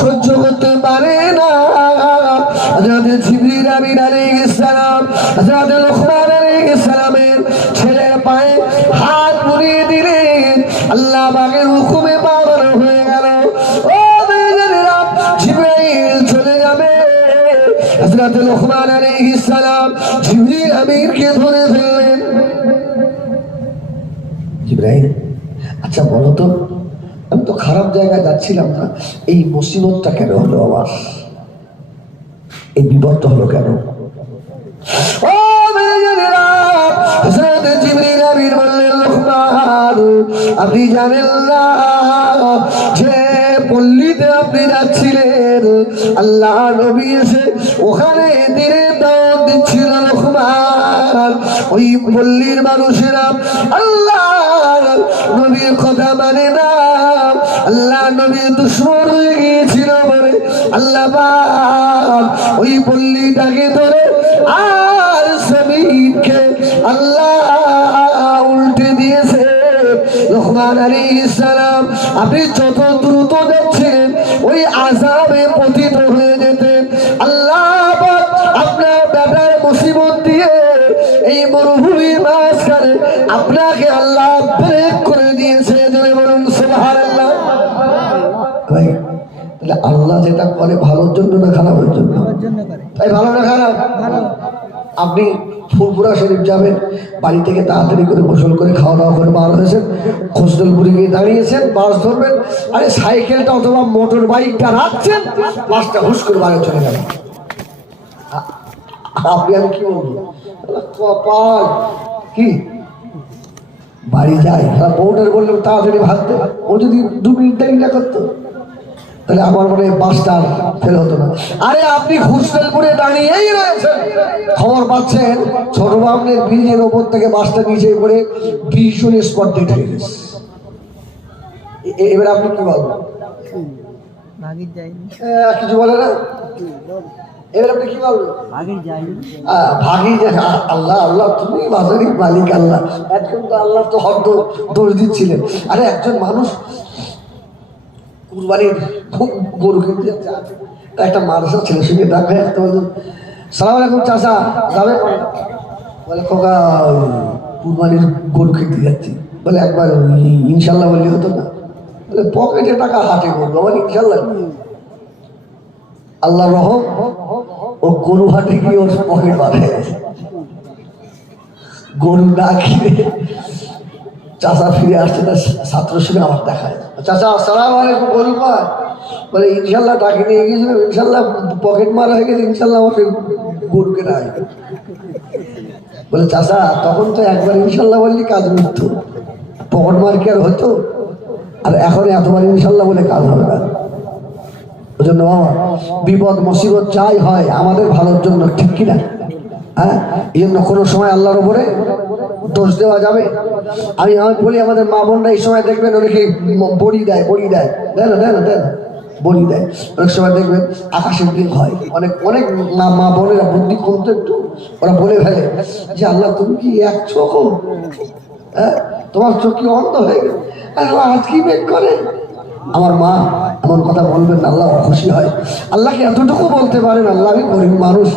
সহ্য করতে পারে না। হযরত জিবরিল আমিন আলাইহিস সালাম হযরত লুকমান আলাইহিস সালামের ছেলের পায়ে হাত বুলিয়ে দিলেন। আল্লাহ পাকের হুকুমে পা বড় হয়ে গেল। ও ভাইজানেরা, জিবরাইল চলে যাবে। হযরত লুকমান আলাইহিস সালাম জিবরিল আমিনকে ধরে ফেললেন। জিবরাইল, আচ্ছা বলো তো, আমি তো খারাপ জায়গায় যাচ্ছিলাম না, এই মুসিবতটা কেন হলো আমার? এই বিপদটা হলো কেন? ও ভাইজানেরা, হযরত জিবরিল আমিন বললেন, লুকমান, আপনি জানেন না যে পল্লীতে আপনি যাচ্ছিলেন, আল্লাহ নবী এসে ওখানে দিনের দাওয়াত দিচ্ছিল। লুকমান, ওই পল্লীর মানুষেরা আল্লাহ নবীর কথা মানে না, আল্লাহ নবীর দুশমন হয়ে গিয়েছিল বলে আল্লাহ পাক ওই পল্লীটাকে ধরে আর জমিনকে আল্লাহ উল্টে দিয়েছে। লুকমান আলাইহিস সালাম, আপনি যত দ্রুত যাচ্ছেন ওই আযাবে পতিত হয়ে যেতেন। আল্লাহ পাক আপনার বেটার মুসিবত দিয়ে এই মরুভূমির মাঝখানে আপনাকে আল্লাহ ব্রেক করে দিয়েছে। যদি বলুন সুবহানাল্লাহ। ভাই, তাহলে আল্লাহ যেটা করে ভালোর জন্য না খারাপের জন্য? তাই ভালো না খারাপ? আপনি ফুলপুরা শরীফ যাবেন, বাড়ি থেকে তাড়াতাড়ি করে গোসল করে খাওয়া দাওয়া করে বার হয়েছেন, খোসদলপুরে গিয়ে দাঁড়িয়েছেন, বাস ধরবেন, আরে সাইকেলটা অথবা মোটর বাইকটা রাখছেন, বাসটা হুশ করে বাইরে চলে গেল। আপনি আমি কি বলবো? কপাল কি বাড়ি যায়, বউটার বললে তাড়াতাড়ি ভাবতে, ও যদি 2 মিনিট দেরি না করতো তাহলে আমার মনে হয় বাসটা ফেল হতো না। আরে আপনি হোস্টেলপুরে দাঁড়িয়েই রয়েছেন, খবর পাচ্ছেন ছোট বাবনের ব্রিজের ওপর থেকে বাসটা নিচে পড়ে ভীষণ স্পট ডেট হয়ে গেছে। এবার আপনি কি বলবেন? কিছু বলে না? এবার আপনি কি বলবেন? ভাগি আল্লাহ আল্লাহ, তুমি বাজারির মালিক আল্লাহ, একজন তো আল্লাহ তো হক দোষ দিচ্ছিলেন। আরে একজন মানুষ কুরবানির গরু কিনতে যাচ্ছে, একটা মাদ্রাসা ছেলের সঙ্গে ডাকে, সালাম আলাইকুম চাচা, যাবে? বলে খোকা কুরবানির গরু কিনতে যাচ্ছি। বলে একবার ইনশাল্লাহ বললে হতো না? বলে পকেটে টাকা হাতে করবো, আমার ইনশাল্লাহ। আল্লাহ রহম, ও গরু হাটে গিয়ে ওর পকেট বাঁধে, গরু না কিনে চাচা ফিরে আসছে, তার ছাত্রের সঙ্গে আমার দেখায়, চাচা আসসালামু আলাইকুম, গরু পায়? বলে ইনশাল্লাহ টাকা নিয়ে গিয়েছিলাম, ইনশাল্লাহ পকেট মারা হয়ে গেছে, ইনশাল্লাহ আমাকে গরু কেনা হয়ে গেছে। বলে চাচা তখন তো একবার ইনশাল্লাহ বললি কাজ মিটতো, পকেট মার কি আর হতো? আর এখন এতবার ইনশাল্লাহ বলে কাজ হবে না। ওই জন্য বিপদ মুসিবত যাই হয় আমাদের ভালোর জন্য, ঠিক কিনা? হ্যাঁ, এই জন্য কোনো সময় আল্লাহর উপরে দোষ দেওয়া যাবে। আমি বলি আমাদের মা বোনরা এই সময় দেখবেন অনেকে বড়ি দেয় দেয় না বড়ি দেয়। অনেক সময় দেখবেন আকাশের দিক হয়, অনেক অনেক মা বোনেরা বুদ্ধি করতে একটু ওরা বলে ফেলে যে আল্লাহ তুমি কি এক চোখ, হ্যাঁ তোমার চোখ কি অন্ধ হয়ে গেল, আজ কি বের করে। আমার মা এমন কথা বলবেন, আল্লাহ খুশি হয়। আল্লাহকে এতটুকু বলতে পারেন, আল্লাহ আমি গরিব মানুষ,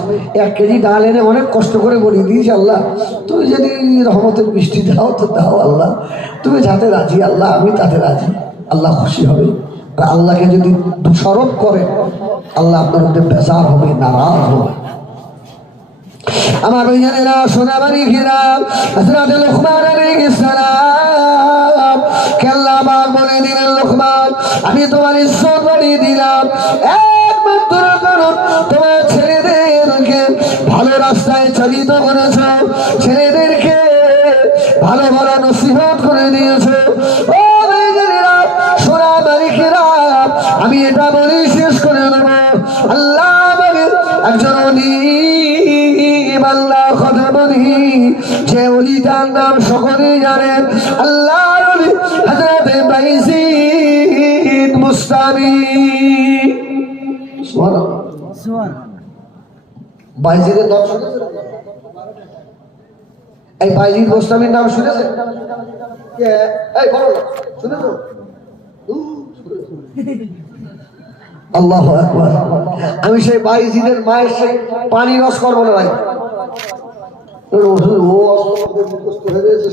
1 কেজি ডাল এনে অনেক কষ্ট করে বলি দিয়েছি, আল্লাহ তুমি যদি রহমতের বৃষ্টি দাও তো দাও, আল্লাহ তুমি যাতে রাজি, আল্লাহ আমি তাতে রাজি, আল্লাহ খুশি হবে। আর আল্লাহকে যদি দোষারোপ করে আল্লাহ আপনার মধ্যে বেজার হবে, নারাজ হবে। আমার ভাইয়েরা সোনাবাড়ি ঘেরা হযরত লুকমান আলাইহিস সালাম কেল্লা আমার বলে দিলেন, লুকমান আমি তোমার ইজ্জত বাড়িয়ে দিলাম একমাত্র কারণ তোমার ছেলেদেরকে ভালো রাস্তায় চালিত করেছ, ছেলেদেরকে ভালো ভালো নসিহত করে দিয়েছ। ও ভাইয়েরা সোনাবাড়ি ঘেরা আমি এটা বলি শেষ করে দেব, আল্লাহ একজন আল্লাহ কথা বলি যে ওলিটার নাম সকলেই জানেন, আল্লাহর ওলি হযরত বাইজিদ বুস্তামি। সুবহানাল্লাহ, বাইজিদের নাম শুনেছেন? এই বাইজিদ বুস্তামির নাম শুনেছেন? কে? এই বলো না, শুনেছো? আল্লাহু আকবার। আমি সেই বাইজিদের মায়ের সেই পানি রস করবো না ভাই,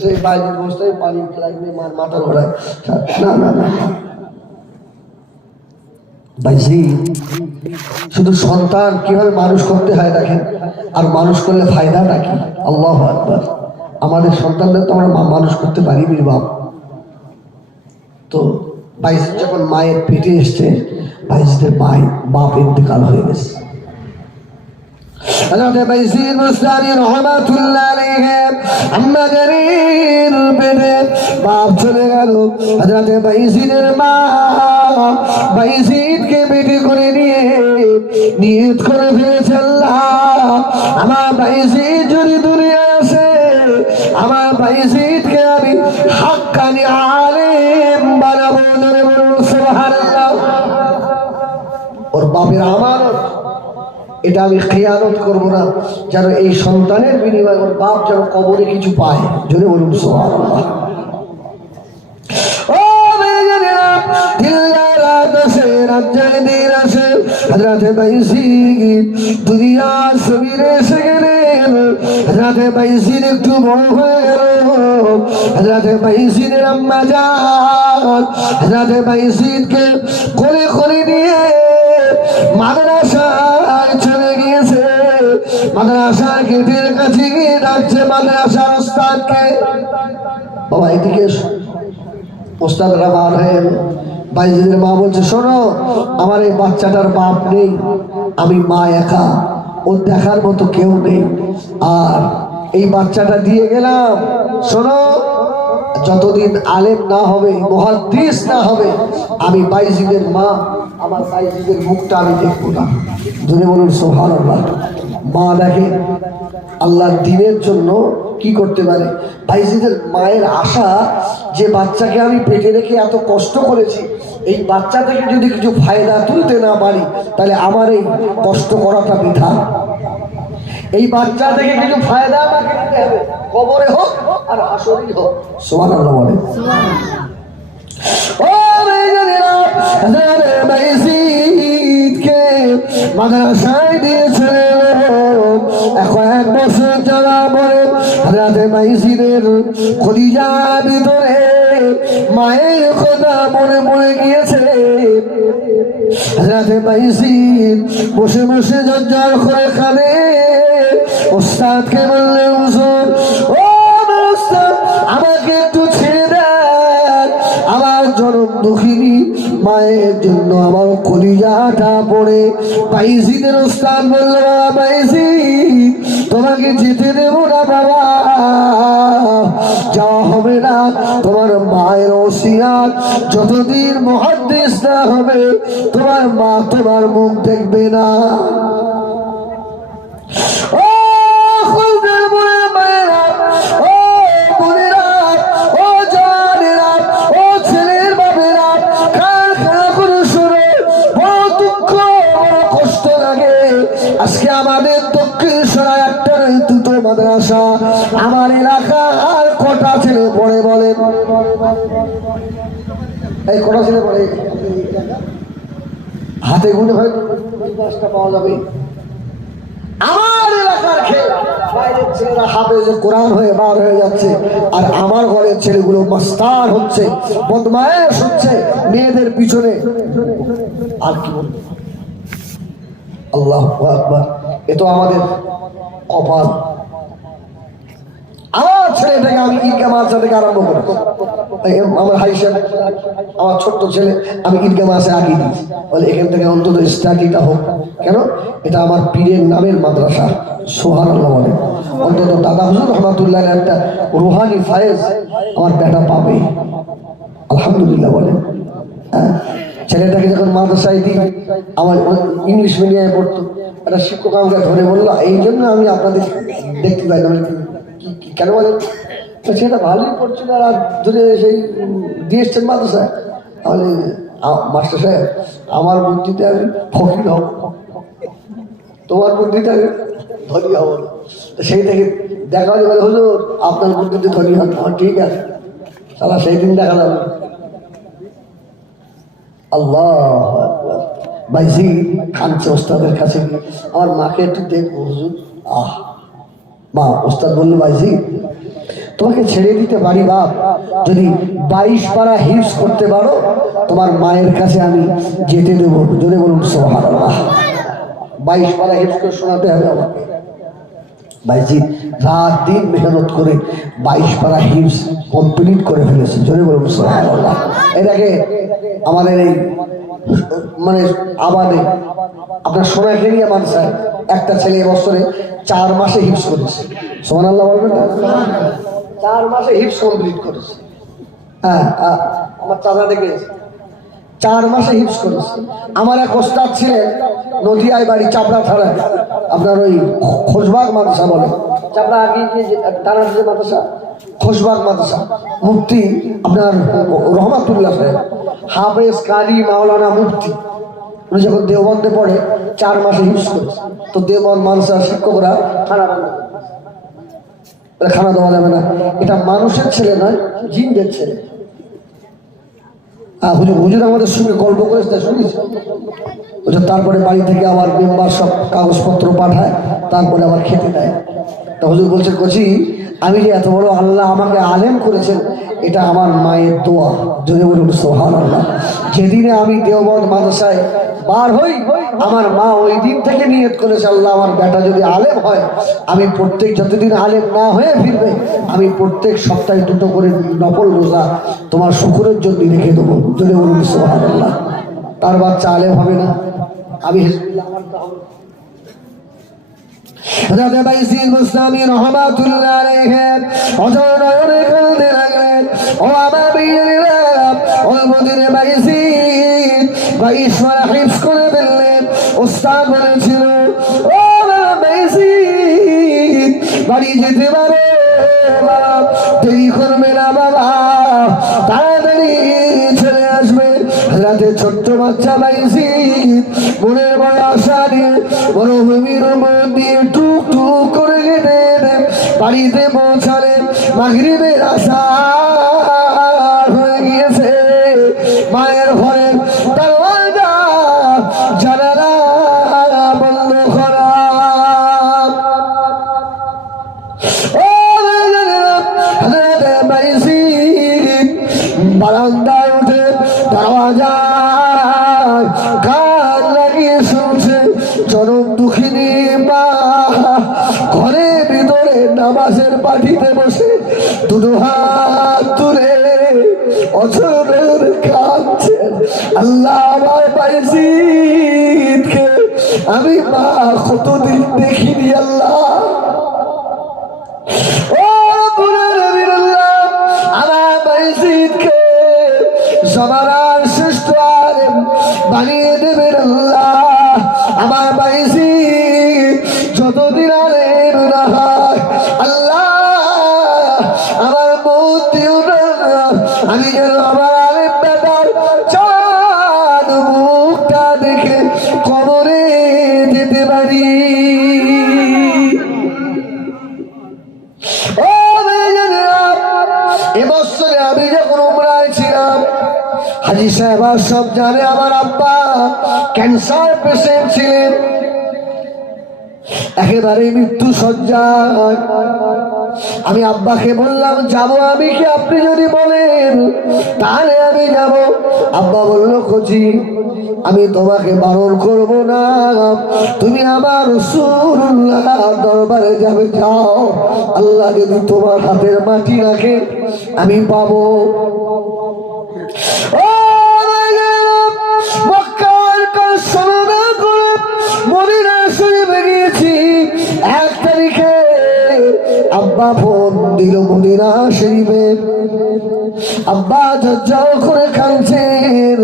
সেই বাইজিদ বসতে পানি লাগবে মাথা ঘোরায় না না না। বাইজিদ শুধু সন্তান কিভাবে মানুষ করতে হয় দেখেন, আর মানুষ করলে ফায়দাটা কি। আল্লাহু আকবার। আমাদের সন্তানদের তো আমরা মানুষ করতে পারিনি বাপ। তো বাইজিদ যখন মায়ের পেটে এসছে, বাইজিদের বাপ ইন্তেকাল হয়ে গেছে। হযরত বাইজিদ বুস্তামি রাহমাতুল্লাহ আলাইহি আম্মা জারির পেটে বাপ চলে গেল। হযরত বাইজিদের মা বাইজিদকে বেটি করে নিয়ে নিয়ত করে ফেলেছে, আল্লাহ আমার বাইজিদ যদি দুনিয়ায় আসে, আমার বাইজিদকে আমি হাক্কানি আলেম বানাবো। সুবহানাল্লাহ। ওর বাপের আমানত, এটা আমি খেয়ানত করব না, যেন এই সন্তানের বিনিময়ে ওর বাপ যেন কবরে কিছু পায়। জোরে বলুন সুবহানাল্লাহ। ও মেয়েরা দিল্লার আদর্শে রাজ্যের দিন আছে, হযরত বাইজিদ দুনিয়ার জমিনে এসে গেলেন। হযরত বাইজিদ একটু বড় হয়ে গেল। হযরত বাইজিদের আম্মা জান হযরত বাইজিদকে কোলে কোলে নিয়ে মাদ্রাসায় চলে গিয়েছে। মাদ্রাসার গেটের কাছে গিয়ে ডাকছে মাদ্রাসার ওস্তাদকে, বাবা এদিকে ওস্তাদরা বার হয়ে এলো। বাইজিদের মা বলছে, শোনো আমার এই বাচ্চাটার বাপ নেই, আমি মা একা, ও দেখার মতো কেউ নেই, আর এই বাচ্চাটা দিয়ে গেলাম। শোনো যতদিন আলেম না হবে, মুহাদ্দিস না হবে, আমি বাইজিদের মা আমার বাইজিদের মুখটা আমি দেখবো না। যদি বলুন সুবহানাল্লাহ। মা দেখে আল্লাহর দ্বীনের জন্য কি করতে পারে। বাইজিদের মায়ের আশা যে বাচ্চাকে আমি পেটে রেখে এত কষ্ট করেছি, এই বাচ্চা থেকে যদি কিছু ফায়দা তুলতে না পারি তাহলে আমার এই কষ্ট করাটা বৃথা। এই বাচ্চা থেকে কিছু ফায়দা আমাকে নিতে হবে, কবরে হোক আর হাসরেই হোক। সুবহানাল্লাহ বলে। ও মেয়েরা হযরত বাইজিদকে মাদ্রাসায় দিয়েছে। এখন 1 বছর যাওয়া পরে হযরত বাইজিদের কলিজার ভিতরে মায়ের কথা মনে পড়ে গিয়েছে। হযরত বাইজিদ বসে বসে ঝরঝর করে কাঁদে। ওস্তাদকে বললেন, হুজুর ও ওস্তাদ আমাকে একটু ছেড়ে দেন, আমার জনম দুঃখিনী মায়ের জন্য আমার কলিজাটা পড়ে। বাইজিদের ওস্তাদ বলল, বাবা বাইজিদ তোমাকে যেতে দেব না বাবা, যাওয়া হবে না। তোমার মায়ের ওসিয়াত যতদিন মুহাদ্দিস না হবে তোমার মা তোমার মুখ দেখবে না। ও আমার এলাকার কটা ছেলে পড়ে বলেন? এই কটা ছেলে পড়ে? হাতে গুনে হয়তো 10টা পাওয়া যাবে। আমার এলাকার বাইরের ছেলেরা হাফেজে কোরআন হয়ে বার হয়ে যাচ্ছে, আর আমার ঘরের ছেলেগুলো মাস্তান হচ্ছে, বদমায়েশ হচ্ছে মেয়েদের পিছনে। আর কি বলবো? আল্লাহু আকবার। এ তো আমাদের কপাল। আমার ছেলেটাকে আমি ঈদগাহ মাদ্রাসা থেকে আরম্ভ করি। আমার হাইসা আমার ছোট্ট ছেলে আমি ঈদগাহ মাদ্রাসায় আগে দিই, বলে এখান থেকে অন্তত স্টাডিটা হোক। কেন? এটা আমার পীরের নামের মাদ্রাসা। সুবহানাল্লাহ বলে। অন্তত দাদা হুজুর রহমাতুল্লাহ একটা রুহানি ফায়েজ আমার বেটা পাবে, আলহামদুলিল্লাহ বলে। হ্যাঁ, ছেলেটাকে যখন মাদ্রাসায় দিই, আমার ইংলিশ মিডিয়ামে পড়তো, একটা শিক্ষক আমাকে ধরে বললো, এই জন্য আমি আপনাদের দেখতে পাই না। কেন বলেন? তো সেটা ভালোই পড়ছিল, আর ধরে সেই দিয়ে এসছেন মাদ্রাসায়। তাহলে মাস্টার সাহেব, আমার বুদ্ধিতে আমি ফকির হব, তোমার বুদ্ধিতে আমি ধনী হব না। সেই থেকে দেখা হলে বলে, হুজুর আপনার বুদ্ধিতে ধনী হন। ঠিক আছে, সালা সেই দিন দেখা যাবে। আল্লাহ বাইজি কাঁদছে ওস্তাদের কাছে গিয়ে, আমার মাকে একটু দেখবো হুজুর। মা, ওস্তাদ বললো, বাইজি তোমাকে ছেড়ে দিতে পারি বাপ, যদি 22 পারা হিফজ করতে পারো তোমার মায়ের কাছে আমি যেতে দেবো। যদি বলুন সুবহানাল্লাহ। 22 পারা হিফজ করে শোনাতে হবে আমাকে। বাইজি রাত দিন মেহনত করে 22 পারা হিফজ কমপ্লিট করে ফেলেছে। যদি বলুন সুবহানাল্লাহ। এটাকে আমাদের এই মানে আবাদে আপনার সোনাইখালী মাদ্রাসায় একটা ছেলে বছরে 4 মাসে হিফজ করেছে। সুবহানাল্লাহ বলবেন না? 4 মাসে হিফজ কমপ্লিট করেছে। হ্যাঁ, আমার চাচা দেখে 4 মাসে হিফজ করেছে। আমার এক ওস্তাদ ছিলেন নদিয়ায় বাড়ি, চাপড়া থানায়, আপনার ওই খোশবাগ মাদ্রাসা বলে, চাপড়া আগে টানার যে মাদ্রাসা, খোশবাগ মাদ্রাসা, মুফতি আপনার রহমাতুল্লাহ সাহেব, হাফেজ কারি মাওলানা মুফতি, উনি যখন দেওবন্দে পড়ে 4 মাসে হিফজ করেছে। তো দেওবন্দ মাদ্রাসার শিক্ষকরা খানা বন্ধ, খানা দেওয়া যাবে না, এটা মানুষের ছেলে নয়, জিনদের ছেলে। হুজুর আমাদের সঙ্গে গল্প করেছে, শুনিস? তারপরে বাড়ি থেকে আমার মেম্বার সব কাগজপত্র পাঠায়, তারপরে আবার খেতে দেয়। তা হুজুর বলছে, কচি আমি যে এত বড় আল্লাহ আমাকে আলেম করেছেন, এটা আমার মায়ের দোয়া। যদি বলুন সুবহানাল্লাহ। যেদিনে আমি দেওবন্দ মাদ্রাসায় বার হই, আমার মা ওই দিন থেকে নিয়ত করেছে, আল্লাহ আমার বেটা যদি আলেম হয়, আমি প্রত্যেক, যতদিন আলেম না হয়ে ফিরবে, আমি প্রত্যেক সপ্তাহে 2টো করে নফল রোজা তোমার শুকরের জন্য রেখে দেবো। যদি বলুন সুবহানাল্লাহ। তার বাচ্চা আলেম হবে না, আমি বাড়ি যেতে পারে, দেরি করবে না বাবা, তাড়াতাড়ি চলে আসবে। রাতে ছোট্ট বাচ্চা বাইসি মনের বড় আশা নিয়ে মরুভূমির মন দিয়ে টুক টুক করে কেটে বাড়িতে পৌঁছালে মাগরিবের আশা হয়ে গিয়েছে। মায়ের ঘরের দরওয়াজা জানালা বন্ধ করা। বারান্দায় উঠে দরওয়াজায় গান লাগিয়ে শুনছে জনম দুঃখিনী মা ঘরের ভিতরে নামাজের পাটিতে বসে 2 হাত তুলে অঝরের কাঁদছেন। আল্লাহ আমার বাইজিদকে আমি মা কতদিন দেখিনি আল্লাহ। আমার বাইজিদকে জমানার শ্রেষ্ঠ আলেম বানিয়ে দেবেন আল্লাহ। আমার বাইজিদ যতদিন আলেম না হয় আল্লাহ আমার মত দিও না, আমি যেন আমার আলেম বেটার চাঁদ মুখটা দেখে কবরে যেতে পারি। এবছরে আমি যখন উমরায় ছিলাম, হাজী সাহেব সব জানে আমার আব্বা ক্যান্সার পেশেন্ট ছিলেন, একেবারে মৃত্যু সজ্জায়। আমি আব্বাকে বললাম যাব আমি কি, আপনি যদি বলেন তাহলে আমি যাব। আব্বা বলল কচি আমি তোমাকে বারণ করব না, তুমি আমার রাসূলুল্লাহ দরবারে যাবে, যাও, আল্লাহ যদি তোমার হাতের মাটি রাখে আমি পাবো। মক্কার কাজ সমাধা করে মদিনা শরীফে গিয়েছি। 1 তারিখে আব্বা ফোন দিল মদিনা শরীফে, আব্বা ঝরঝর করে কাঁদছেন,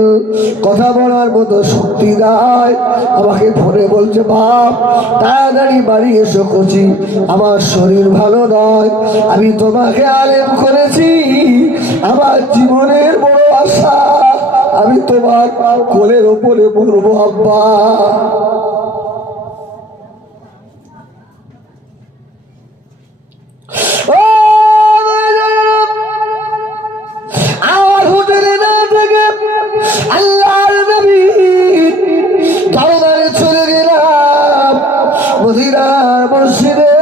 কথা বলার মতো শক্তি নাই। আমাকে ফোনে বলছে বাপ তাড়াতাড়ি বাড়ি এসো কচি, আমার শরীর ভালো নয়, আমি তোমাকে আলেম করেছি, আমার জীবনের বড় আশা আমি তোমার কোলের ওপরে পড়বো আব্বা। আমার হোটেলে না থেকে আল্লাহর নবী দরবারে চলে গেলাম, মদিনার মসজিদে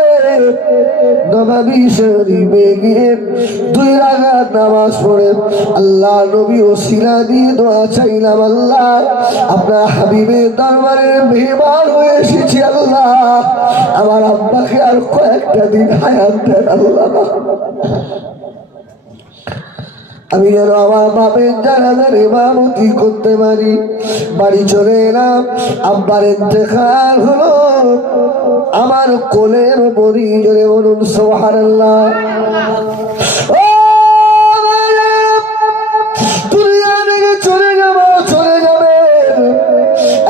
নববী শরীফে গিয়ে 2 রাকাত নামাজ পড়ে আল্লাহ নবী ওসিলা দিয়ে দোয়া চাইলাম, আল্লাহ আপনার হাবিবের দরবারে মেহমান হয়ে এসেছি, আল্লাহ আমার আব্বাকে আর কয়েকটা দিন হায়াত দেন আল্লাহ, আমি যেন আমার বাপের জানাজার ইমামতি করতে পারি। বাড়ি চলে এলাম, আব্বার ইন্তেকাল হলো আমার কোলের ওপরই, জোরে বলুন সুবহানাল্লাহ। দুনিয়া থেকে চলে যাবে,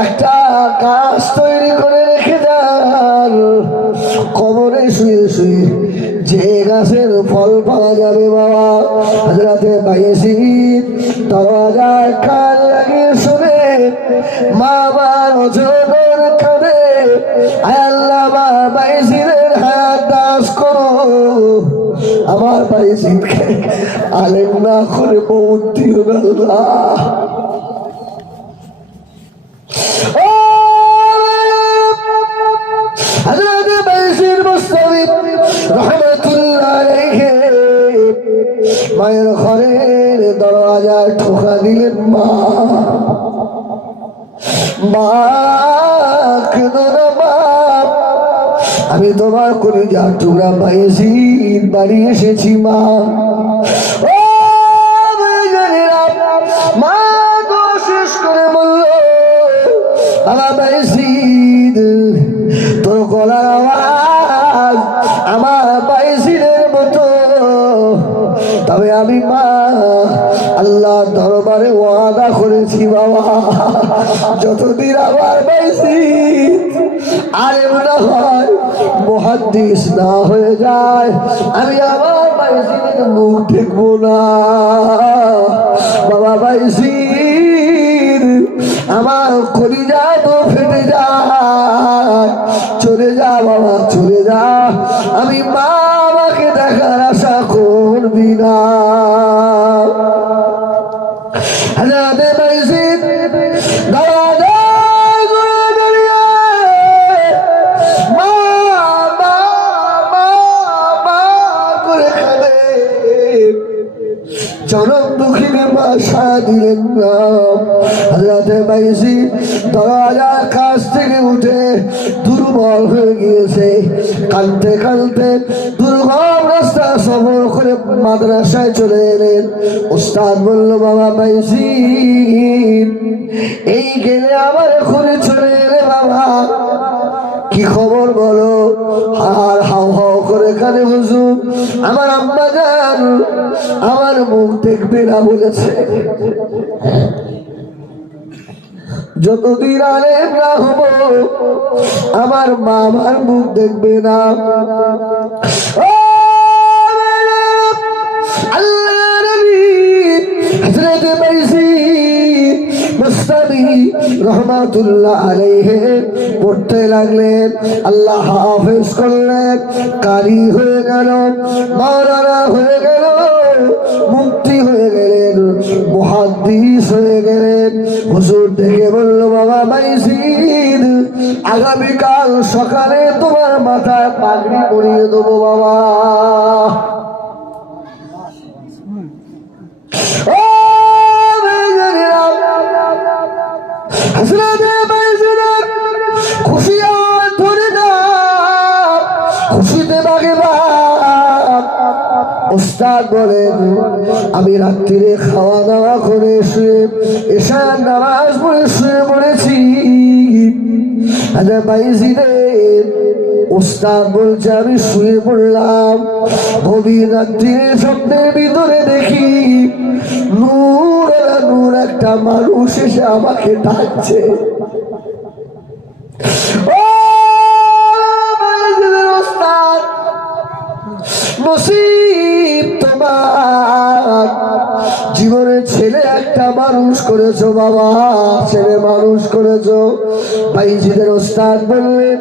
একটা গাছ তৈরি করে রেখে যান, কবরে শুয়ে শুয়ে যে গাছের ফল পাওয়া যাবে বাবা। হযরতে বাইজিদ দরজায় কান লাগিয়ে শুনে মা বাবার অজর কাঁদে, আয় আল্লাহ মা বাইজিদের হায়াত দাস করো, আমার বাইজিদকে আলেম না করে মওত দিও না আল্লাহ। হযরতে বাইজিদ মুস্তামিদ রহমাতুল্লাহ আলাইহি মায়ের ঘরের দরজায় ঠোকা দিলেন, মা আমি তোমার কলিজার টুকরা বাইজিদ বাড়ি এসেছি মা। ও মা দোয়া শেষ করে বলল, বাবা বাইজিদ তোর গলার আওয়াজ আমার বাইজিদের মতো, তবে আমি মা আল্লাহর দরবারে ওয়াদা করেছি বাবা, যতদিন আমার বাইজিদ আলেম না হয়, মুহাদ্দিস না হয়ে যায়, আমি আমার বাইজিদের মুখ দেখবো না। বাবা বাইজিদ আমার কলিজা তো ফেটে যায়, চলে যা বাবা চলে যা, আমি মা আমাকে দেখার আশা করবি না। হযরতে বাইজিদ দরজায় ঘুরে দাঁড়িয়ে মা মা মা মা করে কাঁদে, চরম দুঃখিনী মা সাড়া দিলেন না। হযরতে বাইজিদ দরজার কাছ থেকে উঠে দুর্বল হয়ে গিয়েছে, কাঁদতে কাঁদতে দুর্গম রাস্তা সফর করে মাদ্রাসায় চলে এলেন। উস্তাদ বলল, বাবা বাইজিদ এই গেলে আবার এখনই চলে এলে বাবা, কি খবর বলো? আর হাও হাও করে কানে হুজুর আমার আম্মা জান আমার মুখ দেখবে না বলেছে, যতদিন আলেম না হব আমার মা আমার মুখ দেখবে না। আল্লাহ নবী হযরত বাইজিদ মুস্তামি রহমাতুল্লাহ আলাইহি পড়তে লাগলেন, আল্লাহ হাফেজ করলেন, কারি হয়ে গেল, মাওলানা হয়ে গেল, হাদিস হয়ে গেলেন। হুজুর দেখে বলল, বাবা বাইজিদ, আগামীকাল সকালে তোমার মাথায় পাগড়ি পরিয়ে দেবো বাবা। ও ভাইজানেরা, হযরত বাইজিদের খুশি আর ধরে না, খুশিতে বাগে বাগ। ওস্তাদ বলেন, আমি রাত্রিরে খাওয়া দাওয়া করে শুয়ে এশার নামাজ পড়ে শুয়ে পড়েছি। বাইজিদের ওস্তাদ বলছে, আমি শুয়ে পড়লাম, গভীর রাত্রিরে স্বপ্নের ভিতরে দেখি নূর আলা নূর একটা মানুষ এসে আমাকে ডাকছে। ও বাইজিদের ওস্তাদ, নসিব তোমার, জীবনে ছেলে একটা মানুষ করেছো বাবা, ছেলে মানুষ করেছো। বাইজিদের ওস্তাদ বললেন,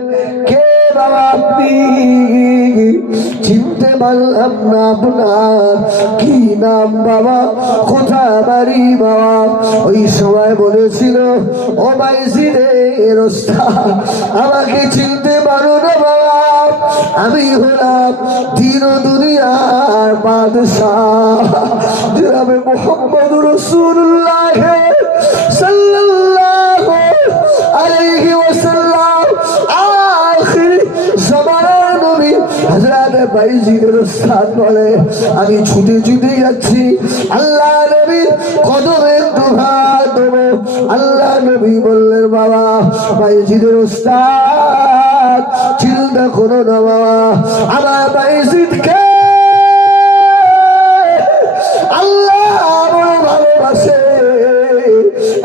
কে বাবা আপনি? চিনতে পারলাম না আপনার, কি নাম বাবা, কোথায় বাড়ি বাবা? ওই সময় বলেছিল, ও বাইজিদের ওস্তাদ, আমাকে চিনতে পারো না বাবা, আমি হলাম দিন দুনিয়ার বাদশাহ জনাবে মুহাম্মদুর রাসূলুল্লাহ সাল্লাল্লাহু আলাইহি ওয়াসাল্লাম, আখির জামানার নবী হযরত বাইজিদের ওস্তাদ বলে, আমি ছুটে ছুটে যাচ্ছি আল্লাহ নবীর কদমে একটু হাত দেবো। আল্লাহ নবী বললেন, বাবা বাইজিদের ওস্তাদ, চিন্তা করো না বাবা, আমার বাইজিদকে আল্লাহ বড় ভালোবাসে,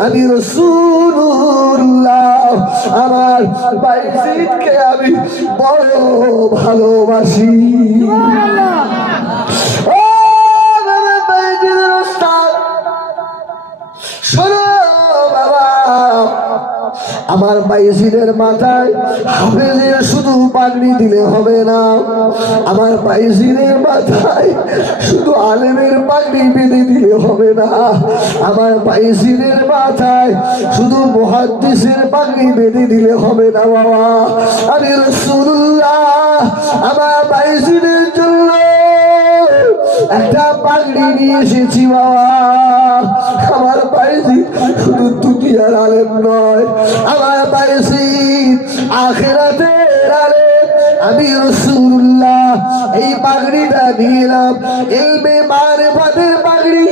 আমি রাসূলুল্লাহ, আমার বাইজিদকে আমি বড় ভালোবাসি। ও বাবা বাইজিদের ওস্তাদ, শোনো বাবা, আমার বাইজিদের মাথায় হাফেজের শুধু পাগড়ি দিলে হবে না, আমার বাইজিদের মাথায় শুধু আলেমের পাগড়ি বেঁধে দিলে হবে না, আমার বাইজিদের মাথায় শুধু মুহাদ্দিসের পাগড়ি বেঁধে দিলে হবে না বাবা, আমি রাসূলুল্লাহ আমার বাইজিদের জন্য একটা পাগড়ি নিয়ে এসেছি বাবা। আমার বাইজি শুধু দুনিয়ার আলেম নয়, আমার বাইজি আখিরাতের আলেম। আমি রাসূলুল্লাহ এই পাগড়িটা নিলাম, ইলমে মারিফাতের পাগড়ি,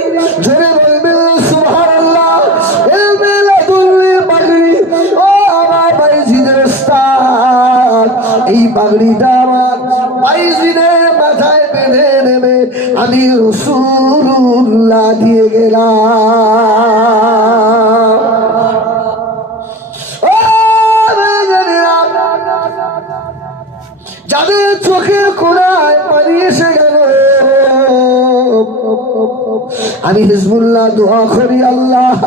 জোরে বলবেন সুবহানাল্লাহ, ইলমে লাদুল্লির পাগড়ি। ও আমার বাইজিদের ওস্তাদ, এই পাগড়িটা আমার বাইজিদের মাথায় বেঁধে নেবে, আমি রাসূলুল্লাহ দিয়ে গেলাম। ও ভাইজানেরা, যাদের চোখের কোণায় পানি এসে গেল, আমি হিজবুল্লাহ দোয়া করি, আল্লাহ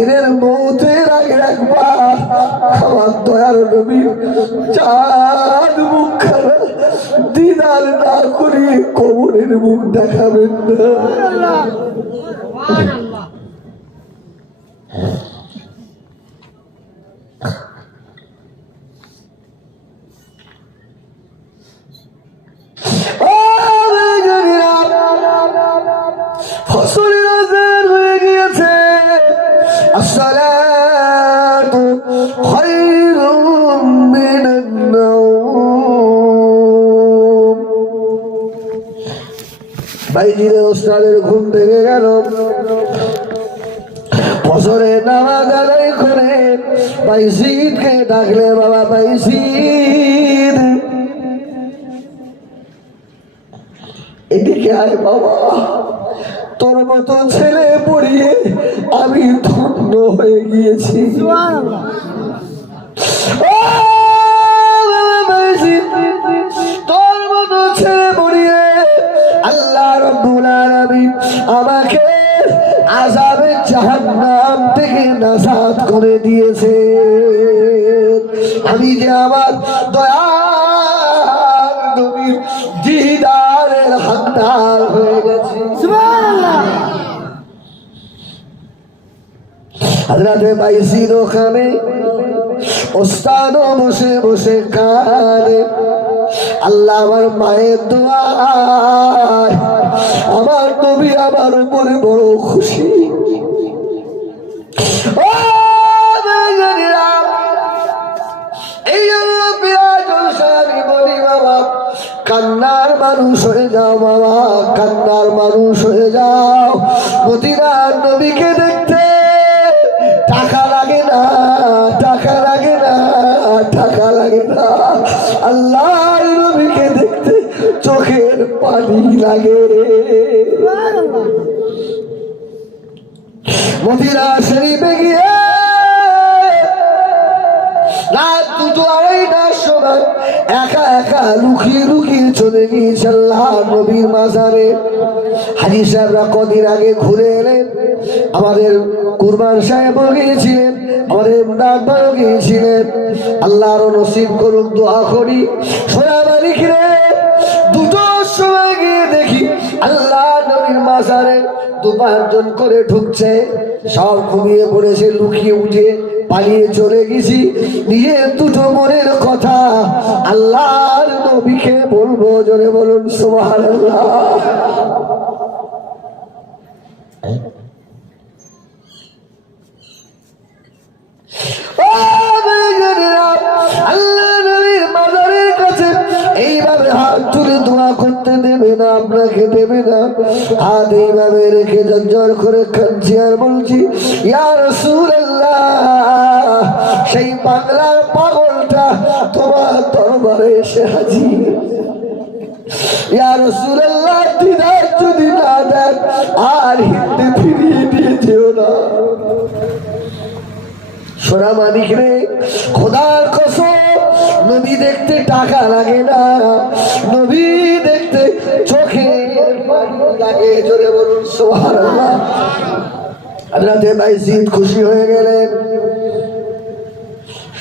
এদের মৌতের আগে একবার আমার দয়ার নবীর চাঁদ মুখ দিদার না করি কবরের মুখ দেখাবেন না। ফসলের আজান হয়ে গিয়েছে, আসসালাতু খায়রুম মিনান নাওম। বাইজিদের ওস্তাদের ঘুম ভেঙে গেল, ফসলের নামাজ আদায় করে বাইজিদকে ডাকলে, বাবা বাইজিদ এদিকে আয় বাবা, তোর মতো ছেলে পড়িয়ে আমি ধন্য হয়ে গিয়েছি। তোর মতো ছেলে পড়িয়ে আল্লাহ রাব্বুল আলামিন আমাকে আযাবে জাহান্নাম থেকে নাজাত করে দিয়েছে। আমি যে আমার দয়ার নবীর দিদারের হকদার হয়ে গেছি। সুবহানাল্লাহ। হযরতে বাইজিদ ওখানে ওস্তাদও বসে বসে কাঁদে। আল্লাহ আমার মায়ের দোয়ায় আমার নবী আমার উপরে বড় খুশি। ও ভাইজানেরা, এই জন্য বিরাট আমি বলি বাবা, কান্নার মানুষ হয়ে যাও বাবা, কান্নার মানুষ হয়ে যাও। মদিনার নবীকে দেখতে টাকা লাগে না, টাকা লাগে না, টাকা লাগে না। আল্লাহর নবীকে দেখতে চোখের পানি লাগে। মদিনা শরীফে গিয়ে রাত 2-2:30টার সময় একা একা লুকিয়ে লুকিয়ে চলে গিয়েছে আল্লাহর নবীর মাজারে। হাজী সাহেবরা কদিন আগে ঘুরে এলেন, আমাদের কুরবান সাহেবও গিয়েছিলেন, আমাদের ইমদাদ ভাইও গিয়েছিলেন। আল্লাহর নসিব করুক, দোয়া করি। সোনাবাড়ি ঘিরে 2টোর সময় গিয়ে দেখি আল্লাহ নবীর মাজারে 2-5 জন করে ঢুকছে, সব ঘুমিয়ে পড়েছে। লুকিয়ে উঠে পালিয়ে চলে গেছি। নিজের 2টো মনের কথা আল্লাহর নবীকে বলবো, জোরে বলুন সুবহানাল্লাহ। আল্লাহ নবীর মাজারের কাছে এইভাবে হাত তুলে দোয়া করতে দেবে না, আপনাকে দেবে না। হাত এইভাবে রেখে জর্জর করে কাঁদছি আর বলছি, ইয়া রাসূলুল্লাহ, সেই বাংলার পাগলটা তোমার দরবারে এসে হাজির। ইয়া রাসূলুল্লাহ, দিদার যদি না দেন আর হিন্দে ফিরিয়ে দিয়ে যেও না। সোনা মানিক রে, খোদার কসম, নবী দেখতে টাকা লাগে না, নবী দেখতে চোখে লাগে। জোরে বলুন সুবহানাল্লাহ। হযরতে বাইজিদ খুশি হয়ে গেলেন।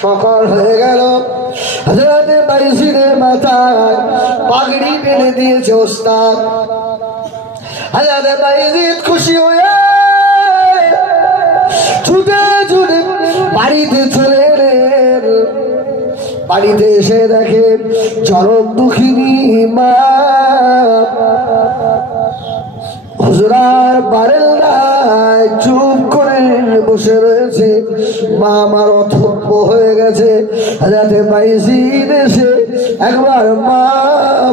সকাল হয়ে গেল, হযরতে বাইজিদের মাথায় পাগড়ি বেঁধে দিয়েছে ওস্তাদ। হযরতে বাইজিদ খুশি হয়ে ছুটে ছুটে বাড়িতে চলে এলেন। বাড়িতে এসে দেখেন চরম দুঃখিনী মা হুজুরার বারান্দায় চুপ করে বসে রয়েছে। মা আমার অথম্য হয়ে গেছে। হযরতে বাইজিদ এসে একবার মা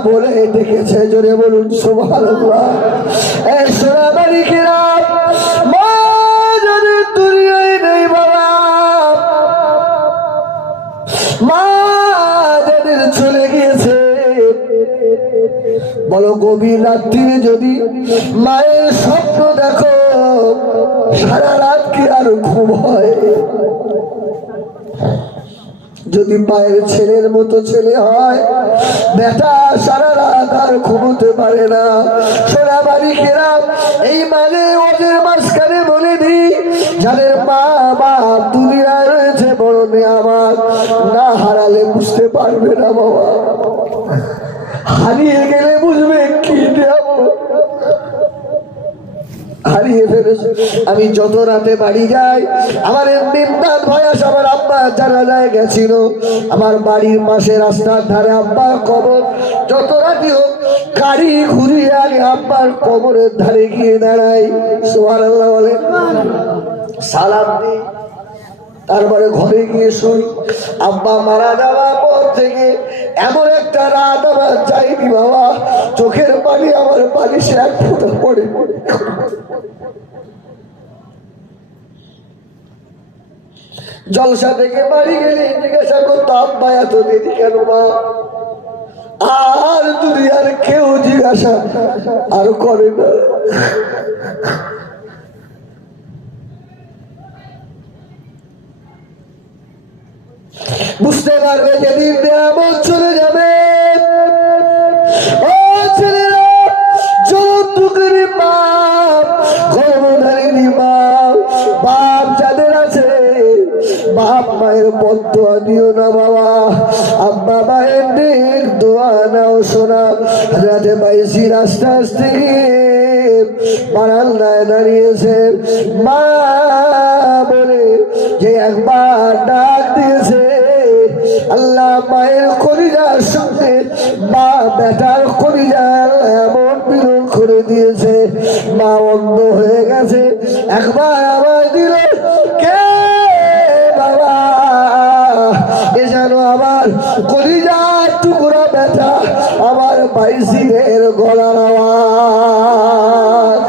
বলে ডেকেছে। জোরে বলুন সুবহানাল্লাহ। এই সোনা বাড়িকেরা, মা যদি দুনিয়ায় নেই বাবা, মা যাদের চলে গিয়েছে, বলো গভীর রাত্রিরে যদি মায়ের স্বপ্ন দেখো, সারা রাত কি আর ঘুম হয়? যদি মায়ের ছেলের মতো ছেলে হয়, বেটা সারা রাত আর ঘুমোতে পারে না। সোনা বাড়িকেরা, এই মানে ওদের মাঝখানে বলে দিই, যাদের মা বাপ দুনিয়ায় রয়েছে বড় নেয়ামত, না হারালে বুঝতে পারবে না বাবা, হারিয়ে গেলে বুঝবে কি নেয়ামত হারিয়ে ফেলেছে। আমি যত রাতে বাড়ি যাই, আমার ইমদাদ ভাই আসে, আমার আব্বা জানাজায় গেছিল, আমার বাড়ির পাশে রাস্তার ধারে আব্বার কবর। যত রাতি হোক গাড়ি ঘুরিয়ে আগে আব্বার কবরের ধারে গিয়ে দাঁড়াই, সুবহানাল্লাহ বলে, সালাম দিই, তারপরে ঘরে গিয়ে শুই। আব্বা মারা যাওয়ার পর থেকে এমন একটা রাত আমার যায়নি বাবা, চোখের পানি আমার বালিশে এক ফোঁটা পড়ে। জলসা থেকে বাড়ি গেলে জিজ্ঞাসা করতো, আব্বা এত দেরি কেন মা? আর দুনিয়ার কেউ জিজ্ঞাসা আর করে না। বুঝতে পারবে যেদিন নিয়ামত চলে যাবে। ও ছেলেরা, যৌতুকের বাপ, গর্ভধারিণী বাপ, বাপ যাদের আছে, বাপ মায়ের বদদোয়া দিও না বাবা। আব্বা মায়ের দিক দোয়া নাও শোনা। হযরতে বাইসি আস্তে আস্তে বারান্দায় দাঁড়িয়েছে, মা বলে যে একবার ডাক দিয়েছে। আল্লাহ মায়ের কলিজার সঙ্গে মা বেটার কলিজা এমন মিলন করে দিয়েছে, মা অন্ধ হয়ে গেছে। একবার আবার দিল, কে বাবা? এ যেন আমার কলিজার টুকরা বেটা, আমার বাইসিরের গলার আওয়াজ।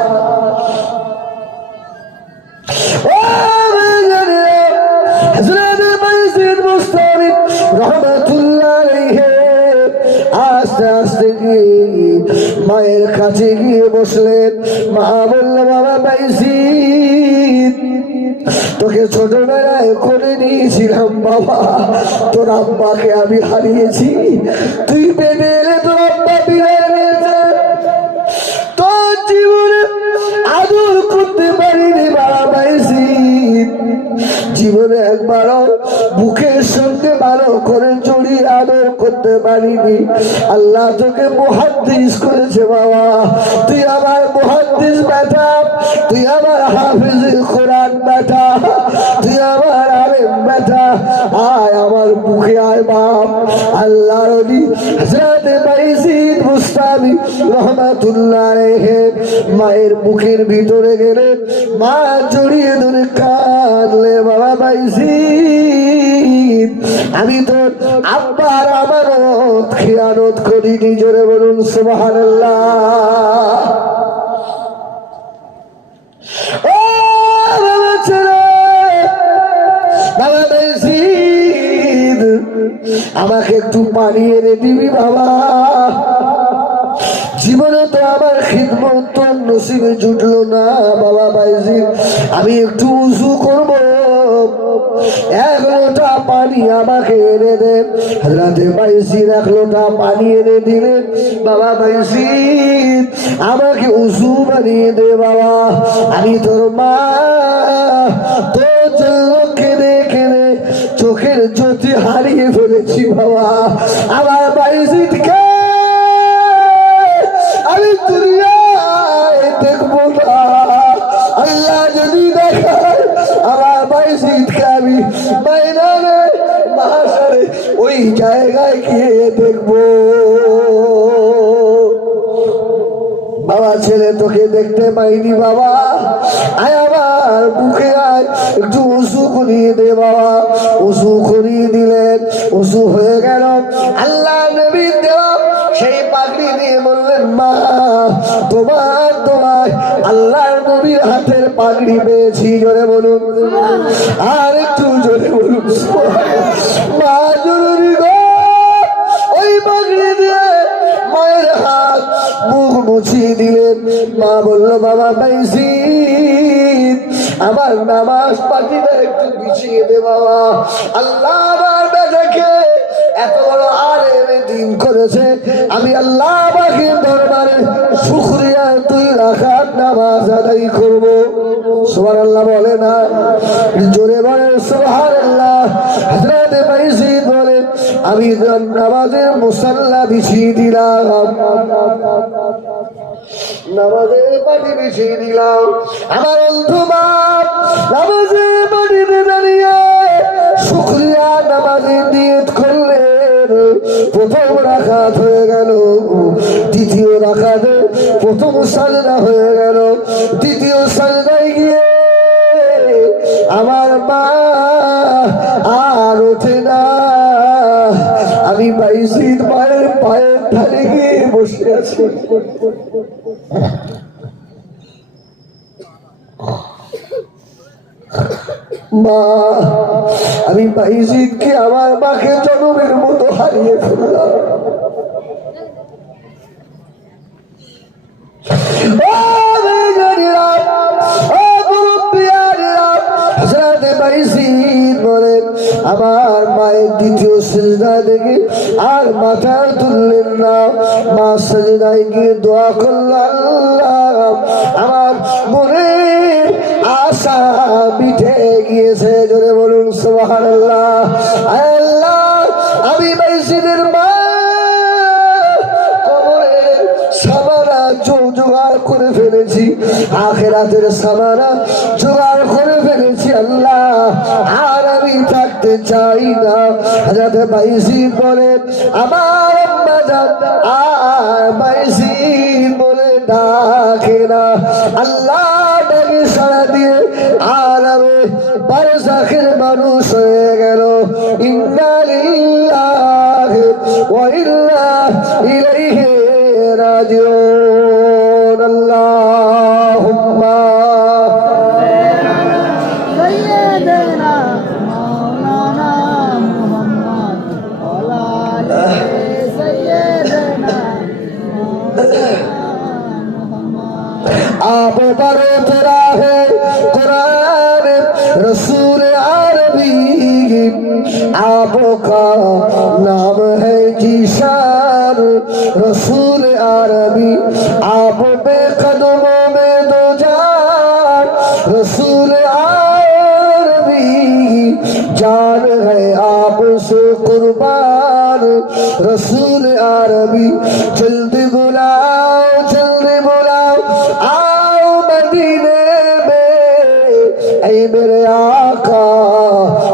আস্তে আস্তে গিয়ে মায়ের কাছে গিয়ে বসলেন। মা বলল, বাবা বাইসি, তোকে ছোটবেলায় করে নিয়েছিলাম বাবা, তোর আব্বাকে আমি হারিয়েছি। তুই পেটে এলে তোর আব্বা বিদায় নিয়েছে, তোর জীবনে আদর করতে পারিনি বাবা বাইসি। জীবনে একবারও বুকের সঙ্গে ভালো করে জড়িয়ে আদর করতে পারিনি। আল্লাহ তোকে মুহাদ্দিস করেছে বাবা, তুই আমার মুহাদ্দিস বেটা, তুই আমার হাফিজুল কোরআন বেটা, তুই আমার আলেম বেটা, আয় আমার বুকে আয় বাপ। আল্লাহর ওলি হযরত বাইজিদ বুস্তামি রহমাতুল্লাহ আলাইহি মায়ের বুকের ভিতরে গেলেন, মা জড়িয়ে ধরে কাঁদলে, বাবা বাইজিদ, আমি তোর আব্বার আমানত খিয়ানত করিনি। জোরে বলুন সুবহানাল্লাহ। ও বাবা ছেলে, বাবা বাইজিদ, আমাকে একটু পানি এনে দিবি বাবা? জীবনে তো আমার খিদমত তো নসিবে জুটলো না বাবা বাইজিদ, আমি একটু উযু করব, এক লোটা পানি আমাকে এনে দেন। হযরতে বাইজিদ এক লোটা পানি এনে দিলেন। বাবা বাইজিদ, আমাকে উযু বানিয়ে দে বাবা, আমি তোর মা, তোর জন্য কেঁদে কেঁদে চোখের জ্যোতি হারিয়ে ফেলেছি বাবা। আমার বাইজিদকে আমি দুনিয়ায় দেখবো না, আল্লাহ যদি দেখায় আমার বাইজিদকে আমি ময়দানে মাহশরে ওই জায়গায় গিয়ে দেখবো। বাবা ছেলে, তোকে দেখতে পাইনি বাবা, আয় আমার বুকে আয়, একটু উযু করিয়ে দে বাবা। উযু করিয়ে দিলেন, উযু হয়ে গেল। আল্লাহ নবী দেওয়া সেই পাগড়ি দিয়ে বললেন, মা তোমার তোমায় আল্লাহর নবীর হাতের পাগড়ি পেয়েছি। জোরে বলুন, আর একটু জোরে বলুন। মা জরুরি গো, ওই পাগড়ি দিয়ে মায়ের হাত মুখ মুছিয়ে দিলেন। মা বলল, বাবা বাইজিদ, আমার নামাজ পাখিটা একটু বিছিয়ে দে বাবা। আল্লাহ আমার বেটাকে এত বড় আলেমে দ্বীন করেছে, আমি আল্লাহ পাকের দরবারে শুকরিয়া তুই রাখাত নামাজ আদায় করব। সুবহানাল্লাহ বলে না, জোরে বলে সুবহানাল্লাহ। হযরত বাইজিদ বলে, আমি নামাজের মুসাল্লা বিছিয়ে দিলাম, নামাজের পাটি বিছিয়ে দিলাম। আমার অন্ধ বাপ নামাজের পাটিতে দাঁড়িয়ে শুকরিয়া নামাজের নিয়ত করলেন। প্রথম রাকাত হয়ে গেল, দ্বিতীয় রাকাতে প্রথম সাজদা হয়ে গেল, দ্বিতীয় সাজদায় গিয়ে আমার মা আর ওঠে না। আমি বাইজিদ মায়ের পায়ের ধারে গিয়ে বসে আছি। মা, আমি বাইজিদকে আমার মাকে জনমের মতো হারিয়ে ফেললাম। বলেন, আমার মায়ের দ্বিতীয় সিজদা দেখে আর মাথা তুললেন না। মা সিজদায় গিয়ে দোয়া করলেন, আল্লাহ আমার মনের আশা মিটে গিয়েছে। জোরে বলুন সুবহানাল্লাহ। আল্লাহ, আমি বাইজিদের মা কবরের ফেলেছি, আখিরাতের সামানা জোগাড় করে ফেলেছি আল্লাহ, আর আমি থাকতে চাই না। হযরত বাইজিদ বলেন আমার আম্মা জান আর বাইজিদ বলে ডাকে না, আল্লাহ ডাকে সাড়া দিয়ে আলামে বারযাখের মানুষ হয়ে গেল। ইন্না লিল্লাহি ওয়া ইন্না ইলাইহি রাজিউন। আল্লাহুম্মা سيدنا مولانا محمد وعلى آله سيدنا आप पर उतरा है कुरान रसूल अरबी, आपका नाम है जीशान रसूल अरबी, आप पे कदमों में दो जान रसूल अरबी, जान है आपसे कुर्बान रसूल अरबी। जल्दी बुलाओ जल्दी बुलाओ आओ मदीने में, ऐ मेरे आका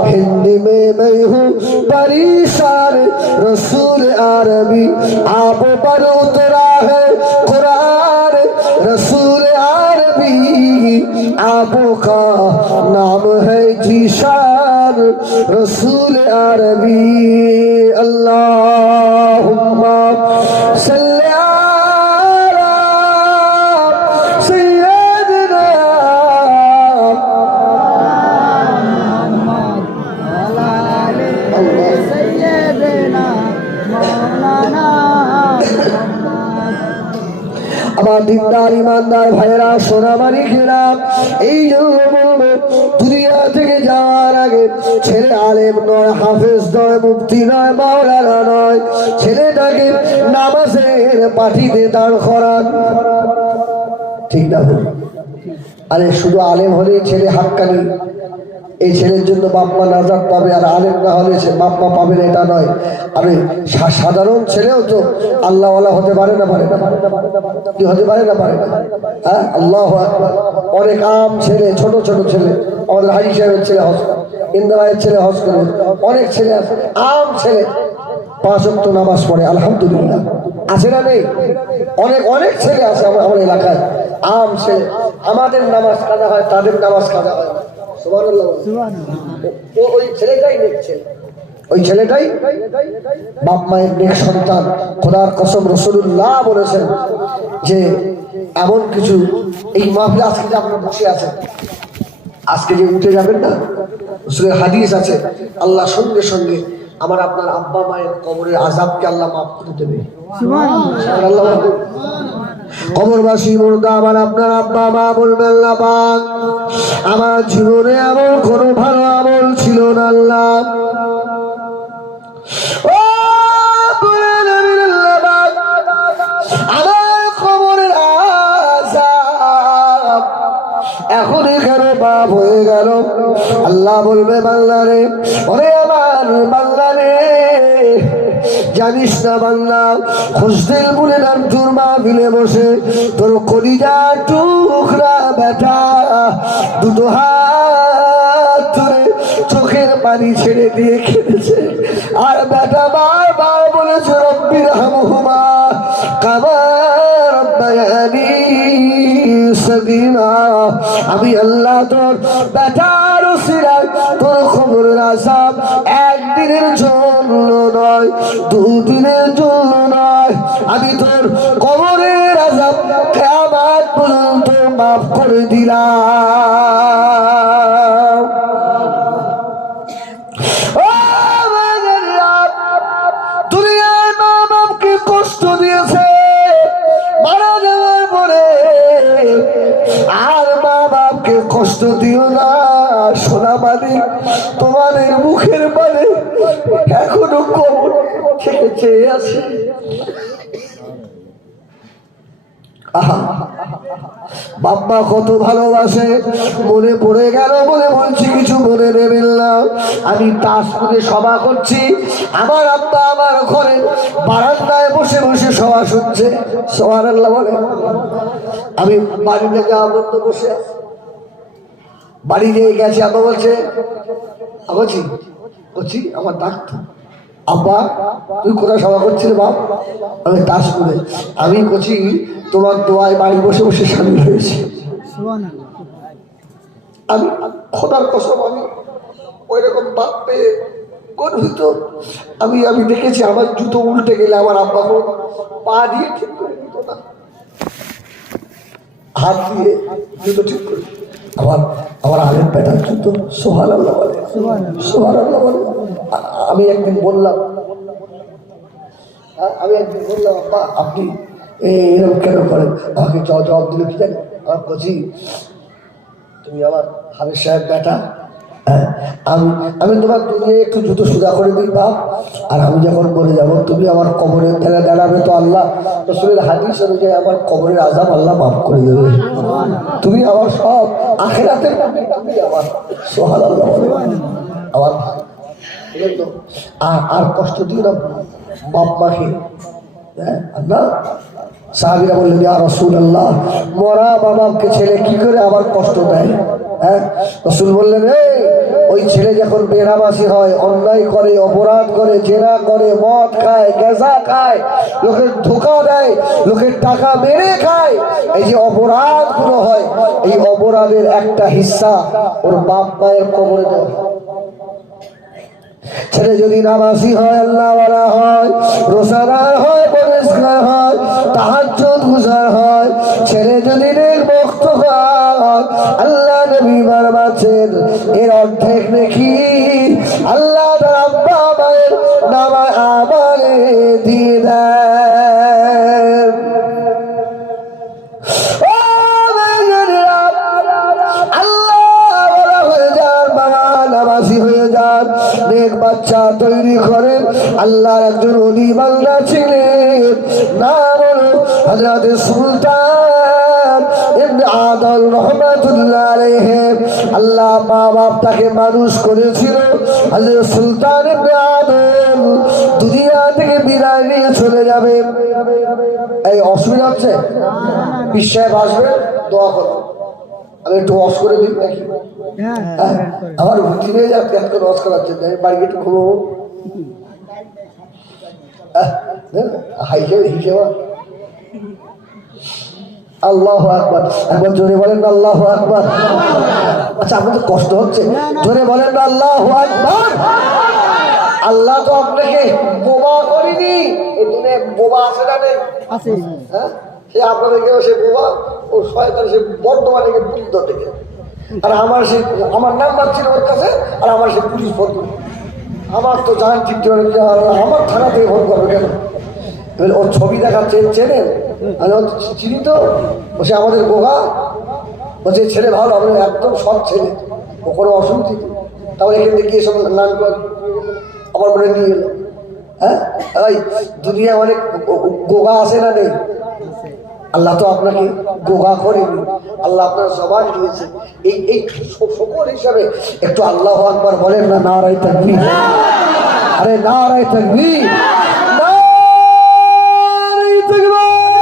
हिंदी में मैं हूँ परेशान रसूल अरबी, आप पर उतरा है कुरान रसूल अरबी, आपका नाम है जीशान रसूल अरबी। अल्लाहुम्मा सल्ली अला सय्यदना محمد وعلى آله سيدنا مولانا محمد। আমার দিনদার ইমানদার ভাইয়েরা সোনামানি ঘেরা, এই জন্য বলবো দুনিয়া থেকে যাওয়ার আগে ছেলে আলেম নয়, হাফেজ নয়, মুফতি নয়, মাওলানা নয়, ছেলেটাকে নামাজের পাঠিতে দাঁড় করান। ঠিক না বল? আরে শুধু আলেম হলেই ছেলে হাক্কানি, এই ছেলের জন্য বাপ মা নাজাত পাবে, আর আলেম না হলে সে বাপ মা পাবে না এটা নয়। আরে সাধারণ ছেলেও তো আল্লাহওয়ালা হতে পারে না, পারে না, কি হতে পারে না, পারে না? হ্যাঁ, আল্লাহু আকবার। অনেক আম ছেলে, ছোট ছোট ছেলে, আমাদের হাজি সাহেবের ছেলে হজ, ইন্দা ভাইয়ের ছেলে হজ করে, অনেক ছেলে আছে, আম ছেলে 5 ওয়াক্ত নামাজ পড়ে, আলহামদুলিল্লাহ। আছে না নেই? অনেক অনেক ছেলে আছে আমার এলাকায়, আম ছেলে। আমাদের নামাজ কাজা হয়, তাদের নামাজ কাজা হয়। সুবহানাল্লাহ। ওই ছেলেটাই নেক ছেলে, ওই ছেলেটাই বাপ মায়ের নেক সন্তান। খোদার কসম রাসূলুল্লাহ বলেছেন যে এমন কিছু এই মাহফিলে আজকে যে আপনারা বসে আছেন, আজকে যে উঠে যাবেন না, রাসূলের হাদিস আছে আল্লাহ সঙ্গে সঙ্গে আমার আপনার আব্বা মায়ের কবরের আযাবকে আল্লাহ মাফ করে দেবে। সুবহানাল্লাহ। কবরবাসী মুর্দা আমার আপনার আব্বা মা বলবে আল্লাহ পাক আমার জীবনে এমন কোনো ভালো আমল ছিল না আল্লাহ, ও আল্লাহ পাক আমার কবরের আযাব এখন এখানে বাপ হয়ে গেল। আল্লাহ বলবে বান্দা রে, ওরে আমার বান্দা রে, জানিস না বান্দা, হোস্টেল বলে নাম তোর মাহফিলে বসে তোর কলিজা টুকরা বেটা দুটো হাত ধরে চোখের পানি ছেড়ে দিয়ে খেলেছে, আর বেটা বারবার বলেছে রব্বির হামহুমা কামা রব্বায়ানি সগীরা। আমি আল্লাহ তোর বেটার উসিলায় তোর কবরের আযাব একদিনের জন্য নয়, 2 দিনের জন্য নয়, আমি তোর কবরের আযাব কিয়ামত পর্যন্ত মাফ করে দিলাম। ও আমাদের রব দুনিয়ায় মা বাপকে কষ্ট দিয়েছে মারা যাওয়ার পরে, আর মা বাপকে কষ্ট দিও না। সোনা মানে তোমাদের মুখের মানে এখনো কবর থেকে চেয়ে আছে। বাবা কত ভালোবাসে, মনে পড়ে গেল বলে বলছি, কিছু মনে নেবেন না। আমি তাসপুরে সভা করছি, আমার আব্বা আমার ঘরে বারান্দায় বসে বসে সভা শুনছে। সুবহানাল্লাহ বলে। আমি বাড়িতে যাওয়া বলতে বসে আছি, বাড়ি যেয়ে গেছে, আব্বা বলছে বলছি বলছি আমার ডাক্তার, আব্বা তুই কোথায় সভা করছিলে বাপ? আমি তাস করে, আমি বলছি তোমার দোয়ায় বাড়ি বসে বসে সামিল হয়েছি। আমি খোদার কসম, আমি ওই রকম বাপ পেয়ে গর্বিত। আমি দেখেছি আমার জুতো উল্টে গেলে আমার আব্বা পা দিয়ে ঠিক করে দিত না, হাত দিয়ে জুতো ঠিক করে। আমার আলের পেটার জুতো, সুবহানাল্লাহ বলে, সুবহানাল্লাহ বলে। আমি একদিন বললাম আব্বা আপনি এরকম কেন করেন? আমাকে জবাব দিল কি জানি, আমার বলছি তুমি আমার হাবিব সাহেব বেটা, আমি তোমার দুনিয়া একটু জুতো সোজা করে দিই বাপ, আর আমি যখন বলে যাব তুমি আমার কবরের ধারে দাঁড়াবে, তো আল্লাহ রাসূলের হাদিস অনুযায়ী আমার কবরের আযাব আল্লাহ মাফ করে দেবে। তুমি আমার সব আখিরাতের তুমি আমার, সুবহানাল্লাহ আমার ভাই। আর কষ্ট দিও না বাপ মাকে। না সাহাবীরা বললেন ইয়া রাসূলুল্লাহ, মরা বাবাকে ছেলে কি করে আবার কষ্ট দেয়? রাসূল বললেন ওই ছেলে যখন বেনামাজি হয়, অন্যায় করে, অপরাধ করে, জেনা করে, মদ খায়, গেজা খায়, লোকের ধোঁকা দেয়, লোকের টাকা মেরে খায়, এই যে অপরাধগুলো হয়, এই অপরাধের একটা হিস্সা ওর বাপ মায়ের কবরে দেয়। ছেলে যদি নামাজি হয়, আল্লাহওয়ালা হয়, রোজাদার হয়, পরেশগার হয়, তাহাজ্জুদ গুজার হয়, ছেলে যদি নেক ভক্ত হয়, আল্লাহ নবী ফরমাচ্ছেন এর অর্ধেক নেকি আল্লাহ তার আব্বা মায়ের নামায় আমলে দিয়ে দেন। নেক বাচ্চা তৈরি করেন। আল্লাহর একজন ওলি বান্দা ছিলেন, নাম হলো হযরত সুলতান ইবনে আদম রাহমাতুল্লাহ আলাইহি। আল্লাহ মা বাপ তাকে মানুষ করেছিল। হযরত সুলতান ইবনে আদম দুনিয়া থেকে বিদায় নিয়ে চলে যাবে। এই অসুবিধা হচ্ছে, বিশ্বাস আসবে, দোয়া করো। আমি একটু ওয়াশ করে দিই নাকি? আমার রুটি নিয়ে যাচ্ছে, এত করে ওয়াশ করার জন্য বাড়ি একটু ঘুমবো। আল্লাহু আকবার, একবার জোরে বলেন আল্লাহু আকবার। আচ্ছা আপনাদের কষ্ট হচ্ছে, জোরে বলেন আল্লাহু আকবার। আল্লাহ তো আপনাকে বোবা করিনি, এই দুনিয়ায় বোবা আছে না নেই? আছে। হ্যাঁ, সে আপনাদেরকে সে বোবা, ও শয়তান, সে বর্তমানে পুলিশ থেকে, আর আমার সে আমার নাম্বার ছিল ওর কাছে, আর আমার সে পুলিশ ফোন করে। আমার তো জান ঠিক আমার থানা থেকে ফোন করবে কেন? এবার ওর ছবি দেখা চেনেন, আমি চিনি তো, বসে আমাদের গোগা বলছে ছেলে ভালো, আমি একদম সৎ ছেলে, ও কোনো অসুবিধা, তাহলে এখান থেকে গিয়ে সব নাম আমার মনে নিয়ে এলো। হ্যাঁ, ওই দুনিয়া অনেক গোগা আছে না নেই? আল্লাহ তো আপনাকে গোগা করেনি, আল্লাহ আপনার জবান দিয়েছে। এই সকল হিসাবে একটু আল্লাহু আকবার বলেন না, নারায়ে তাকবীর। আরে নারায়ে তাকবীর, নারায়ে তাকবীর,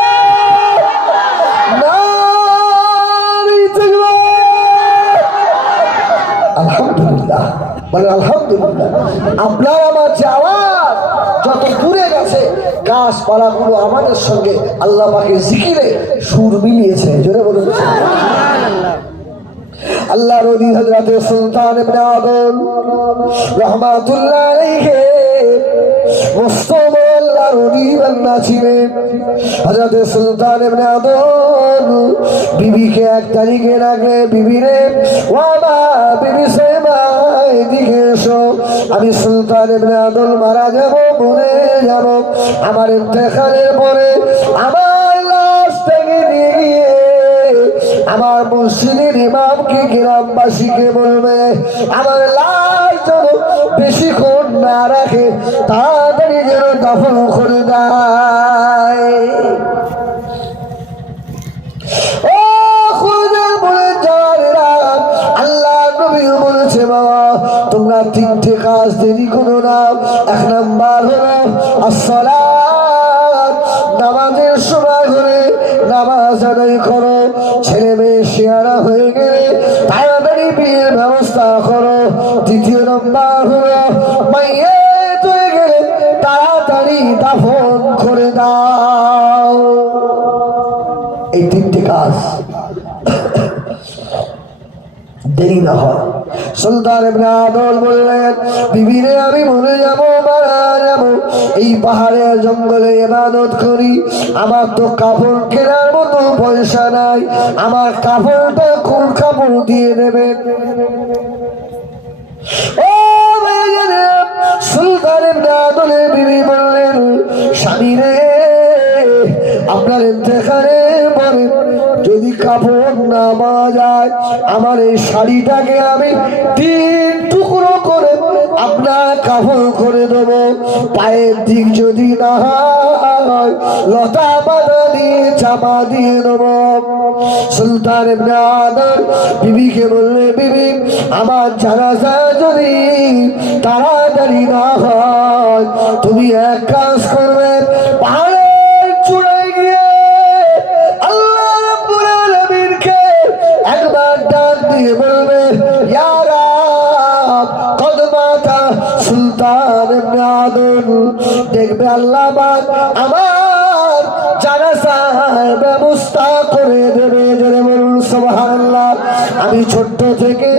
নারায়ে তাকবীর। আলহামদুলিল্লাহ বলেন আলহামদুলিল্লাহ। আপনার আমার যে আওয়াজ যত দূরে গেছে, গাছপালাগুলো আমাদের সঙ্গে আল্লাহ পাকের জিকিরে সুর মিলিয়েছে। জোরে বলুন আল্লাহ নবী হযরত সুলতান ইবনে আদম রাহমাতুল্লাহ আলাইহি মুস্তফা আল্লাহর নবী বান্দা ছিলেন। হযরত সুলতান ইবনে আদম বিবিকে এক তারিখে রাখলে, বিবিরে ওয়াবা বিবি সাহেবা এদিকে এসো, আমি সুলতান ইবনে আদম মারা যাব, মরে যাব, আমার ইন্তেকালের পরে আমার লাশ থেকে নিয়ে গিয়ে আমার মসজিদের ইমামকে গ্রামবাসীকে বলবে আমার লাশ যেন বেশিক্ষণ না রাখে, তাড়াতাড়ি যেন দাফন করে দেয়। ও খুদের বলে যারা আল্লাহ নবী বলেছে বাবা তোমরা তিনটে কাজ দেরি করো না। এক নাম্বার হলো আসসালাত, নামাজের সময় করে নামাজ আদায় করো, ছেলে মেয়ে শেয়ারা হয়ে গেলে তাড়াতাড়ি বিয়ের ব্যবস্থা করো। দ্বিতীয় নম্বর হলো মাইয়েত হয়ে গেলে তাড়াতাড়ি দাফন করে দাও। এই তিনটি কাজ দেরি না হয়। সুলতান ইবনে আদল বললেন, বিবিরে আমি মরে যাব, মারা যাব, এই পাহাড়ের জঙ্গলে ইবাদত করি, আমার তো কাপড় কেনার মতো পয়সা নাই, আমার কাপড়টা কোন কাপড় দিয়ে দেবেন? ও ভাইজানে, সুলতান ইবনে আদলের বিবি বললেন, স্বামী রে, আপনার ইন্তেকালের পরে যদি কাপড় না পাওয়া যায়, আমার এই শাড়িটাকে আমি 3 টুকরো করে আপনার কাপড় করে দেব। পায়ের দিক যদি না হয় লতা পাতা দিয়ে চাপা দিয়ে দেব। সুলতান ইবনে আদল বিবিকে বললে, বিবি আমার জানাজা যদি তাড়াতাড়ি না হয়, তুমি এক কাজ করবে, পাহাড়ের চূড়ায় গিয়ে আল্লাহ রাব্বুল আলামিনকে একবার ডাক দিয়ে বলবে, ইয়া রাব কদ মাতা সুলতান ইবনে আদল। দেখবে আল্লাহ পাক আমার জানাজার ব্যবস্থা করে দেবে। জোরে বলুন সুবহানাল্লাহ। আমি ছোট্ট থেকে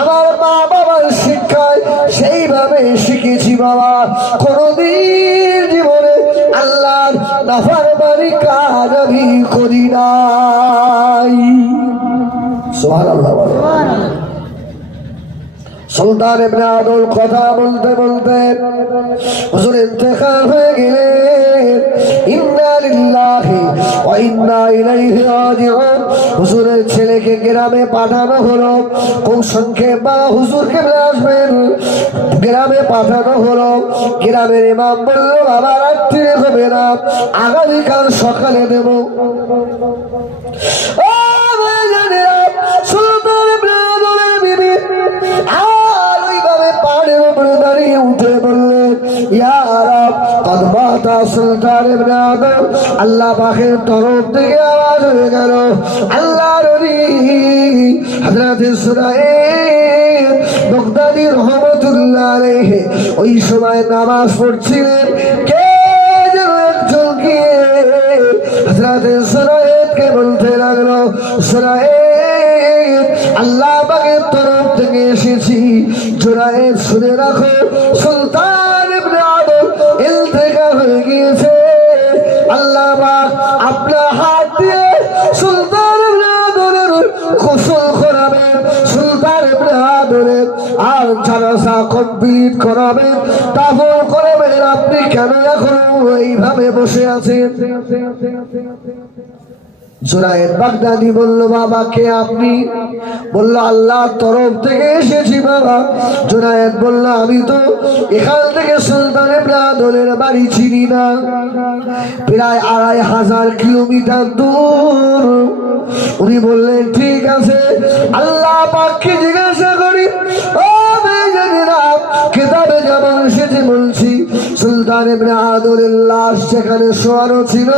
আমার মা বাবার শিক্ষায় সেইভাবে শিখেছি বাবা, কোনদিন জীবনে আল্লাহর নাফরমানি কাজ আমি করি নাই। সুবহানাল্লাহ। সুলতান ইবনে আদল কথা বলতে বলতে হুজুর ইন্তেকাল হয়ে গেলেন। ইন্না লিল্লাহি ওয়া ইন্না ইলাইহি রাজিউন। হুজুরের ছেলেকে গ্রামে পাঠানো হলো। খুব সংক্ষেপ বাবা হুজুরকে আসবেন, গ্রামে পাঠানো হলো। গ্রামের ইমাম বলল, বাবা রাত্রে হবে না, আগামীকাল সকালে দেব। ও ভাইজানেরা, সুলতান ইবনে আদলের বিবি আর ওইভাবে পাহাড়ের উপরে দাঁড়িয়ে উঠে বললেন, ইয়া রাব কদ মাতা সুলতান ইবনে আদল। আল্লাহ পাকের তরফ থেকে আওয়াজ হয়ে গেল, আল্লাহর ওলি হযরত সুরাইদ বাগদাদী রহমাতুল্লাহ আলাইহি ওই সময় নামাজ পড়ছিলেন। কে যেন একজন গিয়ে হযরত সুরাইদকে বলতে লাগলো, সুরাইদ আল্লাহ পাকের তরফ থেকে এসেছি, সুরাইদ শুনে রাখো, সুলতান ইবনে আদল ইন্তেকাল হয়ে গিয়েছে। আল্লাহ পাক আপনার হাত দিয়ে সুলতান ইবনে আদলের গোসল করাবেন, সুলতান ইবনে আদলের আর জানাজা কমপ্লিট করাবেন, দাফন করাবেন। আপনি কেন এখন এইভাবে বসে আছেন? সুরাইদ বাগদাদী বলল, বাবা কে আপনি? বলল, আল্লাহর তরফ থেকে এসেছি বাবা। জুনায়েদ বলল, আমি তো এখান থেকে সুলতান ইবনে আদলের বাড়ি চিনি না, প্রায় 2500 কিলোমিটার দূর। উনি বললেন, ঠিক আছে, আল্লাহ পাককে জিজ্ঞাসা করি। ও বেজানিরা, কিতাবে যেমন এসেছে বলছি, সুলতান ইবনে আদলের লাশ সেখানে শোয়ানো ছিল।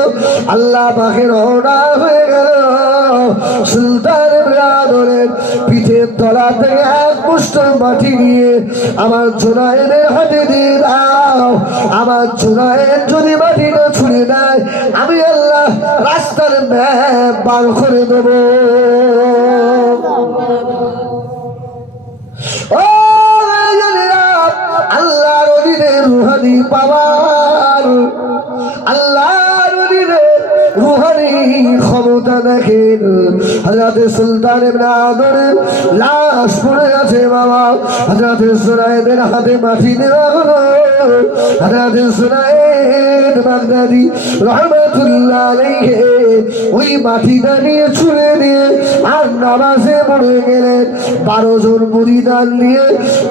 আল্লাহ পাকের রওনা হয়ে গেল। সুলতান ইবনে আদলের পিঠের তলা থেকে এক মুষ্ঠ মাটি নিয়ে আমার জুনায়েদের হাতে দিয়ে দাও। আমার জুনায়েদ যদি মাটিটা ছুঁড়ে দেয়, আমি আল্লাহ রাস্তার ম্যাপ বার করে দেব। ও আল্লাহর ওলিদের রুহানি পাওয়ার, আল্লাহর ওলিদের রুহানি ক্ষমতা দেখেন। হযরত সুলতান ইবনে আদলের লাশ পড়ে আছে বাবা। হযরত সুরাইদের হাতে মাটি দেওয়া হলো। হযরত সুরাইদ বাগদাদী রহমাতুল্লাহ আলাইহি ওই মাটিটা নিয়ে ছুঁড়ে দিয়ে আর নামাজে পড়ে গেলেন। 12 জন মুরিদান নিয়ে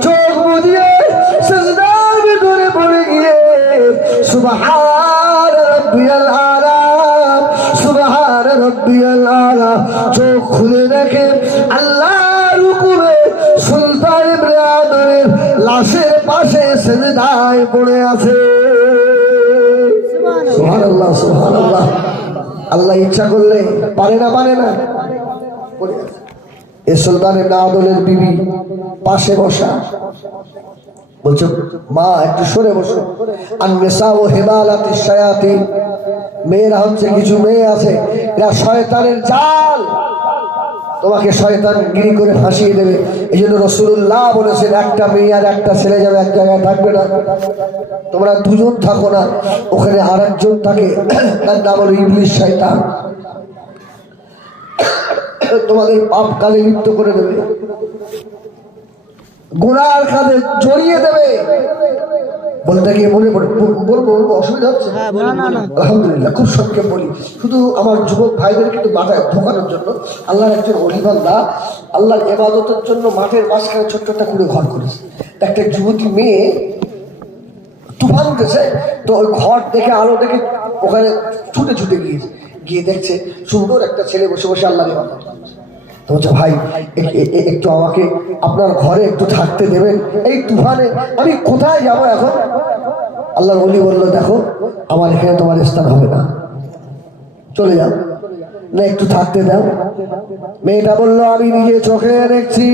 চোখ বুজিয়ে সিজদার ভিতরে পড়ে গিয়ে সুবহান রাব্বিয়াল আলা, সুবহান রাব্বিয়াল আলা চোখ খুলে দেখে আল্লাহর হুকুমে সুলতান ইবনে আদলের লাশের পাশে সিজদায় পড়ে আছে। সুবহানাল্লাহ, সুবহানাল্লাহ। আল্লাহ ইচ্ছা করলে পারে না পড়ে আছে। এ সুলতান ইবনে আদলের বিবি পাশে বসা, বলছে মা একটু সরে বসো। আর নেশা ও হেমালাতিস শায়াতিন, মেয়েরা হচ্ছে কিছু মেয়ে আছে এরা শয়তানের জাল, তোমাকে শয়তান গিরি করে ফাঁসিয়ে দেবে। এই জন্য রাসূলুল্লাহ বলেছেন একটা মেয়ে আর একটা ছেলে যাবে এক জায়গায় থাকবে না, তোমরা দুজন থাকো না, ওখানে আর একজন থাকে, তার নাম হলো ইবলিস শয়তান, তোমাদের পাপ কালে লিপ্ত করে দেবে, গুনার কাঁধে জড়িয়ে দেবে। বলতে গিয়ে মনে পড়ে, বলবো অসুবিধা হচ্ছে? আলহামদুলিল্লাহ, খুব সংক্ষেপ বলি। শুধু আমার যুবক ভাইদের কিন্তু মাথায় ঢোকানোর জন্য, আল্লাহর একজন ওলি বান্দা আল্লাহর ইবাদতের জন্য মাঠের মাঝখানে ছোট্ট একটা করে ঘর করেছে। একটা যুবতী মেয়ে তুফান উঠেছে, তো ওই ঘর দেখে আলো দেখে ওখানে ছুটে গিয়েছে, গিয়ে দেখছে সুন্দর একটা ছেলে বসে বসে আল্লাহর ইবাদত করছে। তো বলছে ভাই একটু আমাকে আপনার ঘরে একটু থাকতে দেবেন, এই তুফানে আমি কোথায় যাব এখন? আল্লাহর ওলি বললো দেখো আমার এখানে তোমার স্থান হবে না, চলে যাও না, একটু থাকতে দাও। মেয়েটা বললো আমি নিজে চোখে দেখছি।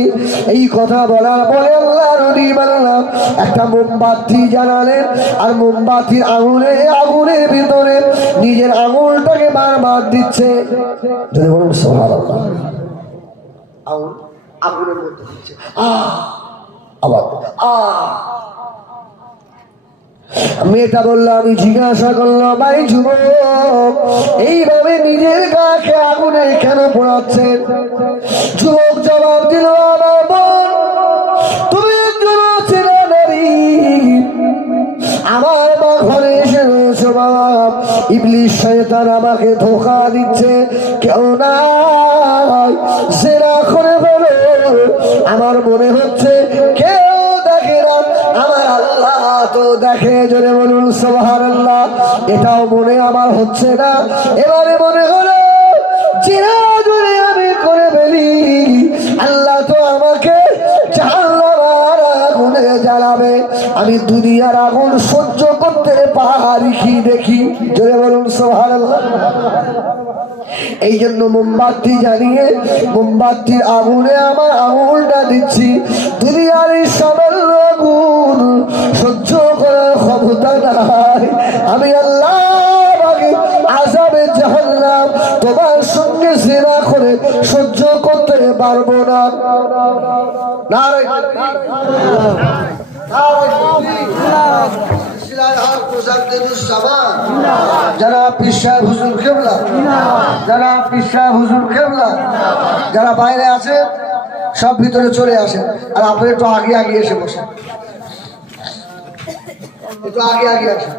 এই কথা বলার পরে আল্লাহর ওলি বললাম একটা মোমবাতি জ্বালালেন, আর মোমবাতির আগুনের ভিতরে নিজের আঙুলটাকে বারবার দিচ্ছে, যদি বলুন সুবহানাল্লাহ, আগুনের মধ্যে দিচ্ছে, আবার মেয়েটা বললো আমি জিজ্ঞাসা করলাম ভাই যুবক এইভাবে নিজের গাকে আগুনে কেন পোড়াচ্ছেন? যুবক জবাব দিল আমার বোন তুমি একজন ছেলে নারী, আমার মা ঘরে এসে রয়েছে, বাপ ইবলিস শয়তান আমাকে ধোঁকা দিচ্ছে, কেউ নাই জেনা করে ফেলো, আমার মনে হচ্ছে কেউ দেখে না, আমার আল্লাহ তো দেখে, জোরে বলুন সুবহানাল্লাহ। এটাও মনে আমার হচ্ছে না, এবারে মনে হলো জিনা যদি আমি করে ফেলি আল্লাহ তো আমাকে জাহান্নামের আগুনে জ্বালাবে, আমি দুনিয়ার আগুন সহ্য করতে পারি কি দেখি, জোরে বলুন সুবহানাল্লাহ। এই জন্য মোমবাতি জ্বালিয়ে মোমবাতির আগুনে আমার আঙুলটা দিচ্ছি, দুনিয়ার এই সামান্য আগুন সহ্য করার ক্ষমতা নাই, আমি আল্লাহ আযাবে জাহান্নাম তোমার সঙ্গে জিনা করে সহ্য করতে পারবো না। নারে যারা পীর সাহেব হুজুর কেবলা, যারা পীর সাহেব হুজুর কেবলা, যারা বাইরে আছে সব ভিতরে চলে আসেন, আর আপনি একটু আগে এসে বসেন, একটু আগে আসেন।